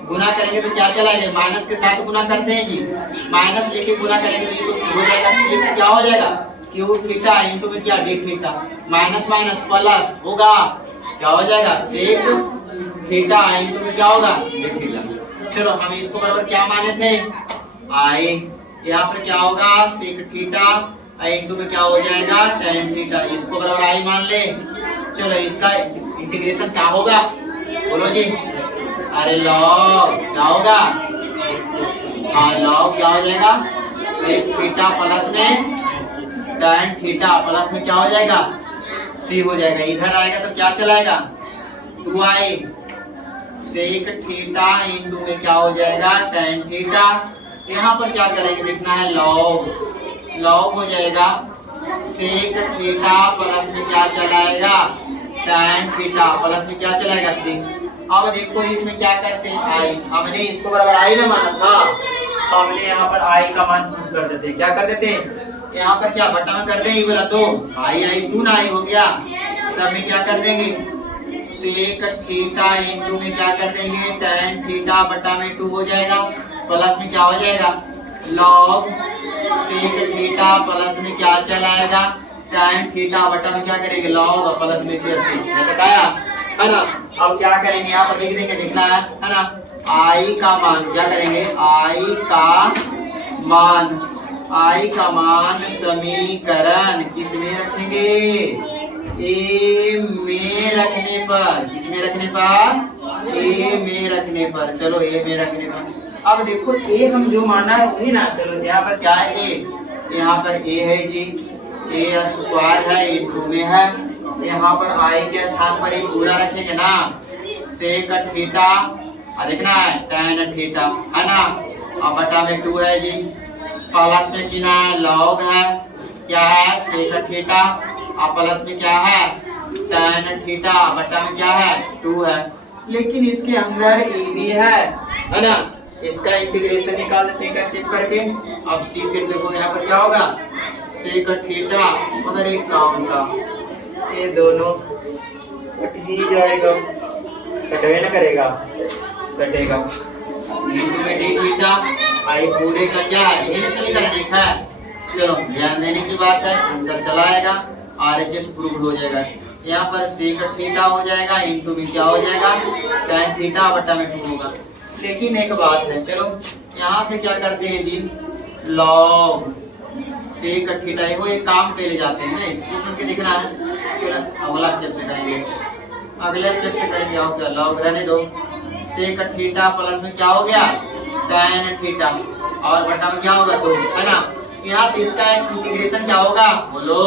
गुना करेंगे तो क्या चलाएंगे, माइनस के साथ गुना करते हैं जी, माइनस लेके गुना करेंगे तो ये हो जाएगा सिर्फ क्या हो जाएगा क्यू थीटा इनटू में क्या D theta, minus minus plus होगा क्या हो जाएगा सेक थीटा इनटू में क्या होगा डी थीटा। चलो हम इसको बराबर क्या माने थे आई, यहाँ पर क्या होगा सेक थीटा इनटू में क्या हो जाएगा tan थीटा, इसको बराबर आई मान ले। चलो इसका इंटीग्रेशन क्या होगा बोलो जी, अरे लॉग क्या होगा, हाँ लॉग क्या हो जाएगा सेक थीटा प्लस में tan थीटा प्लस में क्या हो जाएगा c हो जाएगा, इधर आएगा तो क्या चलाएगा 2i सेक थीटा इनटू में क्या हो जाएगा tan थीटा। यहाँ पर क्या करेंगे देखना है लॉग, लॉग हो जाएगा सेक थीटा प्लस में क्या चलाएगा tan थीटा प्लस में क्या चलाएगा c। अब देखो इसमें क्या करते हैं आई, हमने इसको बराबर आई ना माना था, हमने यहाँ पर आई का मान पुट कर देते, क्या कर देते यहाँ पर क्या बटा में कर देंगे बोला तो आई आई 2 ना आई हो गया, सब में क्या कर देंगे सेक थीटा इनटू में क्या कर देंगे tan थीटा बटा में 2 हो जाएगा, प्लस में क्या हो जाएगा लॉग सेक थीटा प्लस में क्या चलाएगा tan थीटा बटा में क्या करेंगे लॉग प्लस में क्या c, बताया है ना। अब क्या करेंगे यहाँ पर लिख देंगे, लिखना है ना आई का मान, क्या करेंगे आई का मान समीकरण किस में रखेंगे ए में रखने पर, किस में रखने पर ए में रखने पर। चलो ए में रखने पर, अब देखो ए हम जो माना है वही ना। चलो यहाँ पर क्या है ए, यहाँ पर ए है जी, ए स्क्वायर है इनटू में है, यहाँ पर आई के स्थान पर एक पूरा रखेंगे ना सेक थीटा लिखना है tan थीटा है ना, और बटा में 2 है जी, प्लस में चिन्ह है लॉग है, क्या है सेक थीटा और प्लस में क्या है tan थीटा बटा में क्या है 2 है, लेकिन इसके अंदर ए भी है ना। इसका इंटीग्रेशन निकाल देते हैं स्टेप करके। अब सी फिर देखो यहाँ पर क्या होगा सेक थीटा, मगर एक काम था ये दोनों कट ही जाएगा, कटवे न करेगा कटेगा इनटू में डी थीटा आई पूरे का क्या है ये समीकरण देखा है। चलो ध्यान देने की बात है, आंसर चला आएगा आरएचएस प्रूव हो जाएगा। यहाँ पर सेक थीटा हो जाएगा इनटू में क्या हो जाएगा tan थीटा बटा में 2 होगा। लेकिन एक बात है, चलो यहाँ से क्या करते हैं जी लॉग सेक थीटा, वो एक काम के लिए जाते हैं ना, इसमें क्या लिखना है। चलो अगला स्टेप से करेंगे, अगले स्टेप से करेंगे आओ क्या लॉग रहने दो सेक थीटा प्लस में क्या हो गया tan थीटा और बटा में क्या होगा 2 है ना। यहाँ से इसका इंटीग्रेशन क्या होगा बोलो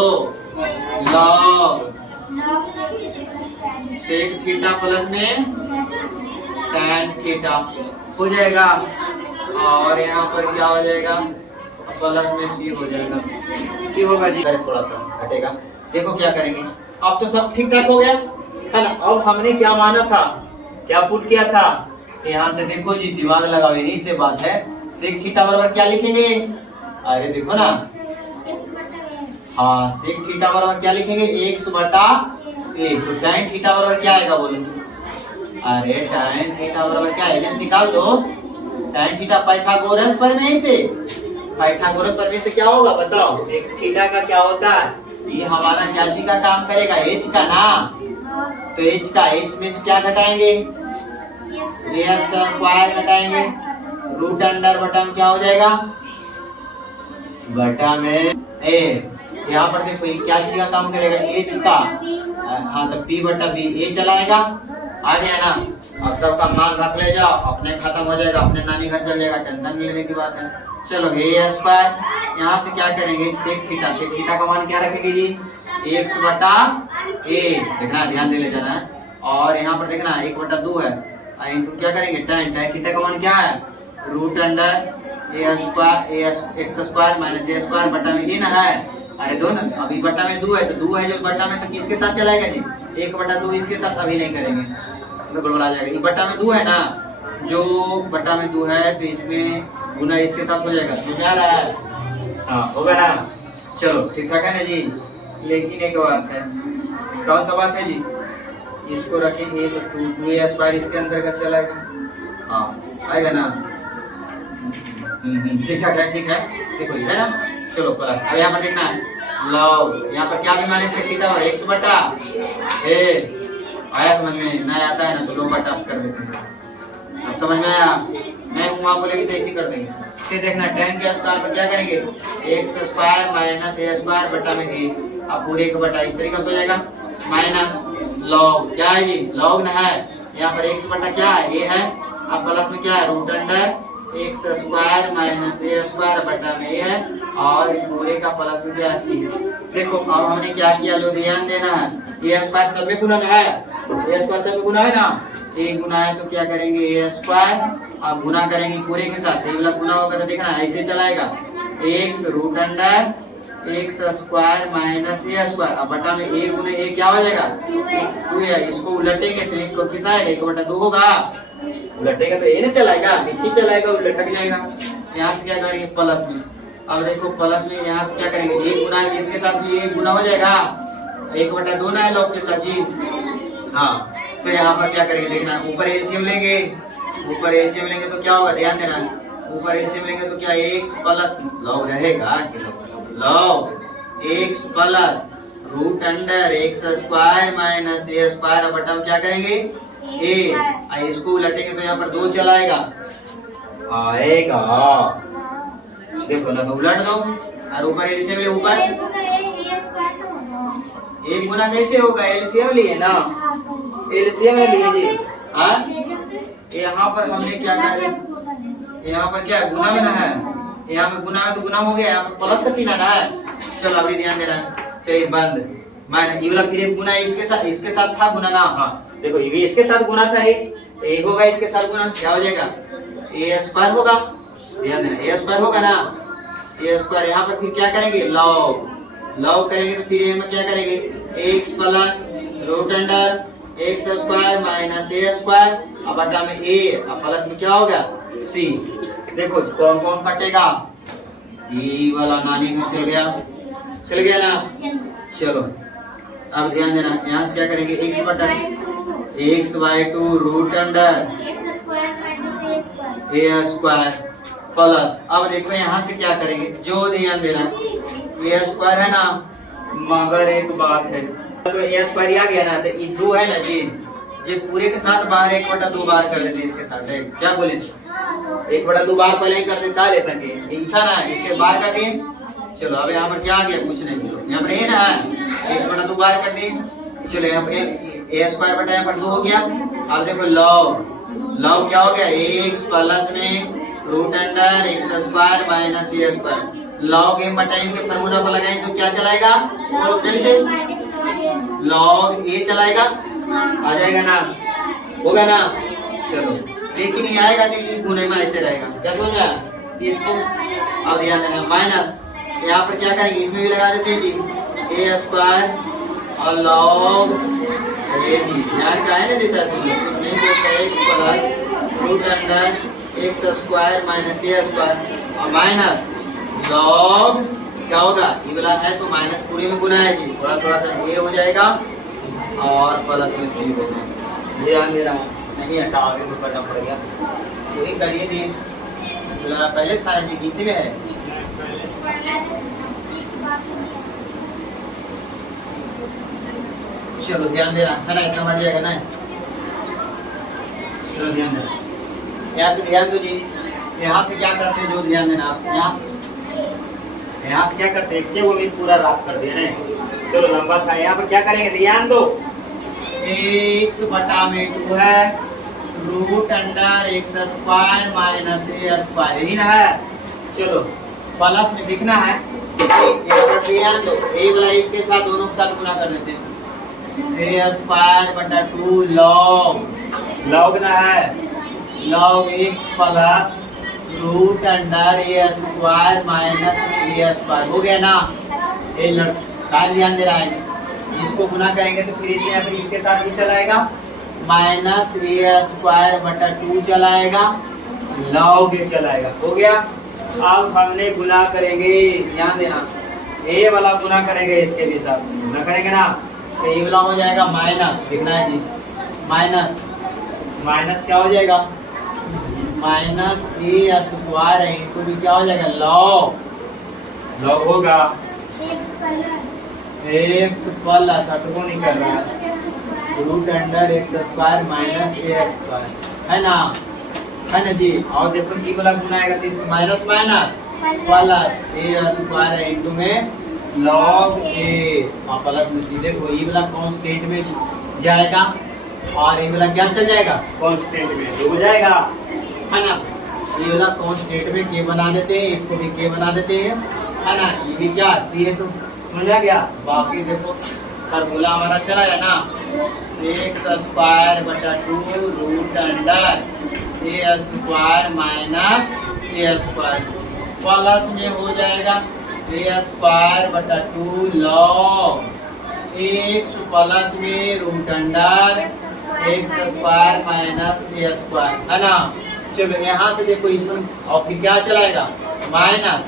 लॉग सेक थीटा प्लस में tan थीटा हो जाएगा, और यहाँ पर क्या हो जाएगा प्लस में c हो जाएगा, c होगा जी, थोड़ा सा घटेगा। देखो क्या करेंगे, अब तो सब ठीक ठाक हो गया है ना। अब हमने क्या माना था, क्या पुट किया था, यहाँ से देखो जी दिमाग लगाओ, यही से बात है। सेक थीटा बराबर क्या लिखेंगे, अरे देखो ना हाँ सेक थीटा बराबर क्या लिखेंगे x बटा a, तो tan थीटा बराबर क्या आएगा बोलो, अरे tan थीटा बराबर क्या है एलएस निकाल दो, tan थीटा पाइथागोरस प्रमेय से, पाइथागोरस प्रमेय से क्या होगा बताओ, सेक थीटा का क्या होता है, ये हमारा क्या चीज का काम करेगा h का ना, तो h में से क्या घटाएंगे a स्क्वायर घटाएंगे, रूट अंडर बटा में क्या हो जाएगा बटा में a। यहाँ पर देखो ये क्या चीज का काम करेगा h का, हाँ तो p बटा b a चलाएगा, आ गया ना। अब सबका मान रख ले जाओ, अपने खत्म हो जाएगा, अपने नानी घर चल जाएगा, टेंशन लेने की बात है। चलो a स्क्वायर, यहाँ से क्या करेंगे सेक थीटा का मान क्या रखेंगे जी x बटा a, देखना ध्यान दे ले जाना है, और यहाँ पर देखना 1 बटा 2 है, इनको क्या करेंगे tan थीटा का मान क्या है root under a square x square minus a square बटा में ए ना है। अरे दो ना, अभी बटा में 2 है तो 2 है जो बटा में, तो किसके साथ चलाएगा जी? 1/2 इसके साथ अभी नहीं करेंगे तो गड़बड़ा जाएगा। ये बटा में 2 है ना, जो बटा में 2 है तो इसमें गुना इसके साथ हो जाएगा। समझ आ रहा है? हाँ होगा ना। चलो ठीक ठाक है ना जी। लेकिन एक बात है, कौन सा बात है जी? इसको रखेंगे तो 2a स्क्वायर इसके अंदर का चलाएगा। हाँ आएगा ना। ठीक ठाक है, ठीक है। देखो ये है ना। चलो प्लस, अब यहाँ पर देखना है लॉग, यहाँ पर क्या भी माने से थीटा और x बटा ए। आया समझ में? नहीं आता है ना तो 2 बटा कर देते हैं। अब समझ में आया? नहीं वहाँ बोलेगी तो ऐसे कर देंगे। फिर देखना tan के स्क्वायर पर क्या करेंगे? X square minus a square बटा में ए। अब पूरे का बटा इस तरीके से हो जाएगा माइनस लॉग, क्या है जी? लॉग ना है। यहाँ पर x बटा क्या है? ए है। अब प्लस में क्या है? Root under x square minus a square बटा में ए है, और पूरे का प्लस में क्या है? सी। देखो अब हमने क्या किया, जो ध्यान देना है, ए स्क्वायर सब में गुना है, ए स्क्वायर सब में गुना है ना, ए गुना है तो क्या करेंगे? ए स्क्वायर अब गुना करेंगे पूरे के साथ, ये वाला गुना होगा तो देखना ऐसे चलाएगा, x root under x square minus a square. अब बटा में ए गुने ए क्या हो जाएगा? 2 है। इसको उलटेंगे तो एक को कितना है? 1/2 होगा। उलटेगा तो ए ना चलाएगा, नीचे चलाएगा, उलटक जाएगा। यहाँ से क्या करेंगे? प्लस में। अब देखो प्लस में यहाँ से क्या करेंगे? ए गुना है, इसके साथ भी ए गुना हो जाएगा, 1/2 ना है लॉग के साथ जी। हाँ तो यहाँ पर क्या करेंगे? देखना ऊपर एलसीएम लेंगे, ऊपर एलसीएम लेंगे तो क्या होगा? ध्यान देना, ऊपर एलसीएम लेंगे तो क्या x प्लस लॉग रहेगा, log x plus root under x square minus a square बटा में क्या करेंगे? ए। इसको उलटेंगे तो यहाँ पर 2 चलाएगा, आएगा। देखो ना तो उलट दो और ऊपर एलसीएम ले, ऊपर एक गुना कैसे होगा? एलसीएम लिए ना, एलसीएम ले लीजिए। हाँ यहाँ पर हमने क्या कहा? यहाँ पर क्या गुना में ना है, यहाँ में गुना में तो गुना हो गया, यहाँ पर प्लस का चिन्ह ना है। चलो अभी ध्यान देना है। चलिए बंद माइनस ये वाला, फिर एक गुना इसके साथ था गुना ना। हाँ देखो ये भी इसके साथ गुना था, एक होगा इसके साथ गुना, क्या हो जाएगा? ए स्क्वायर होगा। ध्यान देना ए स्क्वायर होगा ना, ए स्क्वायर। यहाँ पर फिर क्या करेंगे? लॉग, लॉग करेंगे तो फिर यहाँ क्या करेंगे? X plus root under x square minus a square अब बटा में ए, अब प्लस में क्या होगा? सी। देखो कौन कौन कटेगा? ये वाला नानी घर चल गया ना। चलो अब ध्यान देना, यहाँ से क्या करेंगे? एक्स बटा x/2 root under a square plus, अब देखो यहाँ से क्या करेंगे? जो ध्यान देना ए स्क्वायर है ना, मगर एक बात है, तो ए स्क्वायर आ गया ना तो ये 2 है ना जी, जे पूरे के साथ बाहर 1/2 बार कर देते इसके साथ। क्या बोले? 1/2 बार पहले ही कर देता लेते थे, ये था ना, इसके बार कर दिए। चलो अब यहाँ पर क्या आ गया? कुछ नहीं, यहाँ पर ए ना है, 1/2 बार कर दिए। चलो यहाँ पे ए स्क्वायर बटा यहाँ पर 2 हो गया। अब देखो लॉग, लॉग क्या हो गया? एक्स प्लस में root under x square minus a square. Log m बटा m के फॉर्मूला पर लगाएं तो क्या चलाएगा? और जल्दी से लॉग a चलाएगा, आ जाएगा ना, होगा ना। चलो लेकिन ये आएगा तो ये गुने में ऐसे रहेगा, क्या समझ में आया? इसको अब ध्यान देना, माइनस यहाँ पर क्या करेंगे? इसमें भी लगा देते हैं जी, ए स्क्वायर और लॉग ए जी। ध्यान का है ना देता है तुम लोग, नहीं बोलता x plus root under x square minus a square और माइनस लॉग क्या होगा? ये वाला है तो माइनस पूरे में गुना है जी, थोड़ा थोड़ा सा ए हो जाएगा और प्लस में सी होगा। ध्यान दे रहा हूँ, नहीं हटा आगे को करना पड़ेगा। तो ये करिए जी, पहले स्थान जी किसी में है? चलो ध्यान देना है ना, इतना बढ़ जाएगा ना। चलो ध्यान देना, यहाँ से ध्यान दो जी। यहाँ से क्या करते हैं? जो ध्यान देना आप, यहाँ से क्या करते हैं? वो भी पूरा रात कर दिया ना। चलो लंबा था, यहाँ पर क्या करेंगे? ध्यान दो, एक्स बटा में 2 है root under x square minus a square, यही ना है। चलो प्लस में दिखना है, ध्यान दो, ए वाला इसके साथ दोनों के साथ गुना कर देते हैं, ए स्क्वायर बटा 2 लॉग, लॉग ना है, log x plus root under a square minus a square हो गया ना। ये टाइम ध्यान दे रहा है, इसको गुना करेंगे तो फिर इसमें फिर इसके साथ भी चलाएगा माइनस ए स्क्वायर बटा 2 चलाएगा, लॉग ए चलाएगा। हो गया। अब हमने गुना करेंगे, ध्यान देना, ए वाला गुना करेंगे इसके भी साथ, गुना करेंगे ना तो ए वाला हो जाएगा माइनस, लिखना है जी माइनस, माइनस क्या हो जाएगा माइनस ए स्क्वायर इनटू भी क्या हो जाएगा लॉग, लॉग होगा एक्स प्लस अटको नहीं कर रहा है root under x square minus a square, है ना जी। और देखो ई वाला गुना आएगा तो इसको minus minus plus a square into में लॉग ए और प्लस में सीधे वो ई वाला कांस्टेंट में जाएगा और ये वाला क्या चल जाएगा कांस्टेंट में हो जाएगा, है ना। ये वाला कांस्टेंट में के बना देते हैं, इसको भी के बना देते हैं, है ना। ये भी क्या सी है, तो समझ आ गया। बाकी देखो फार्मूला हमारा चला है ना, एक्स स्क्वायर बटा 2 root under a square minus a square plus में हो जाएगा ए स्क्वायर बटा 2 लॉग एक्स प्लस में root under x square minus a square, है ना। चलो यहाँ से देखो इसमें और फिर क्या चलाएगा माइनस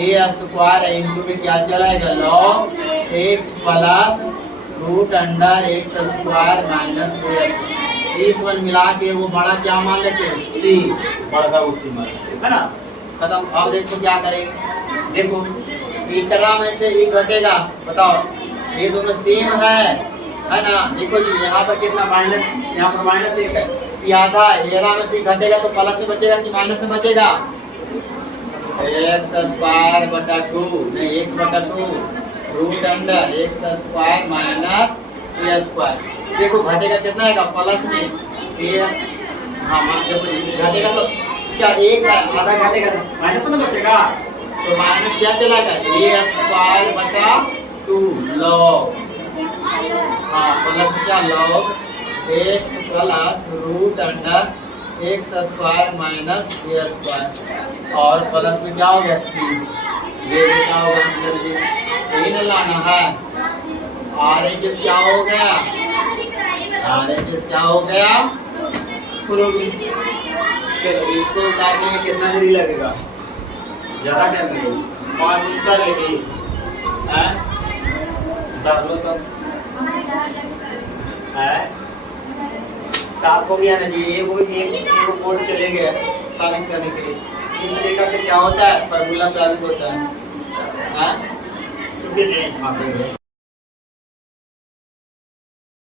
ए स्क्वायर इनटू में क्या चलाएगा log x plus root under x square minus a, इस वन मिला के वो बड़ा क्या मान लेते हैं सी, बड़ा का वो सी मान लेते हैं, है ना। खत्म। अब देखो क्या करेंगे, देखो इतना में से ये घटेगा, बताओ ये दोनों सेम है ना। देखो जी यहाँ पर कितना माइनस, यहाँ पर माइनस 1 है, ये आधा एरा में से घटेगा तो प्लस में बचेगा कि माइनस में बचेगा, एक्स स्क्वायर बटा 2 नहीं एक्स बटा 2 root under x square minus a square. देखो घटेगा कितना आएगा प्लस में ए, हाँ देखो घटेगा तो क्या एक आधा घटेगा तो माइनस में बचेगा, तो माइनस क्या चलाएगा ए स्क्वायर बटा 2 लॉग, हाँ प्लस क्या log x plus root under x square minus a square और प्लस में क्या हो गया सी, ये क्या होगा आंसर जी, यही लाना है। आर एच एस क्या हो गया, आर एच एस क्या हो गया, चलो इसको उतारने में कितना देरी लगेगा, ज्यादा टाइम लगेगा 5 मिनट लगेगी, उतार लो तब, साफ हो गया ना जी। एक कोड चले गए साबित करने के लिए, इस तरीका से क्या होता है फार्मूला साबित होता है, हाँ?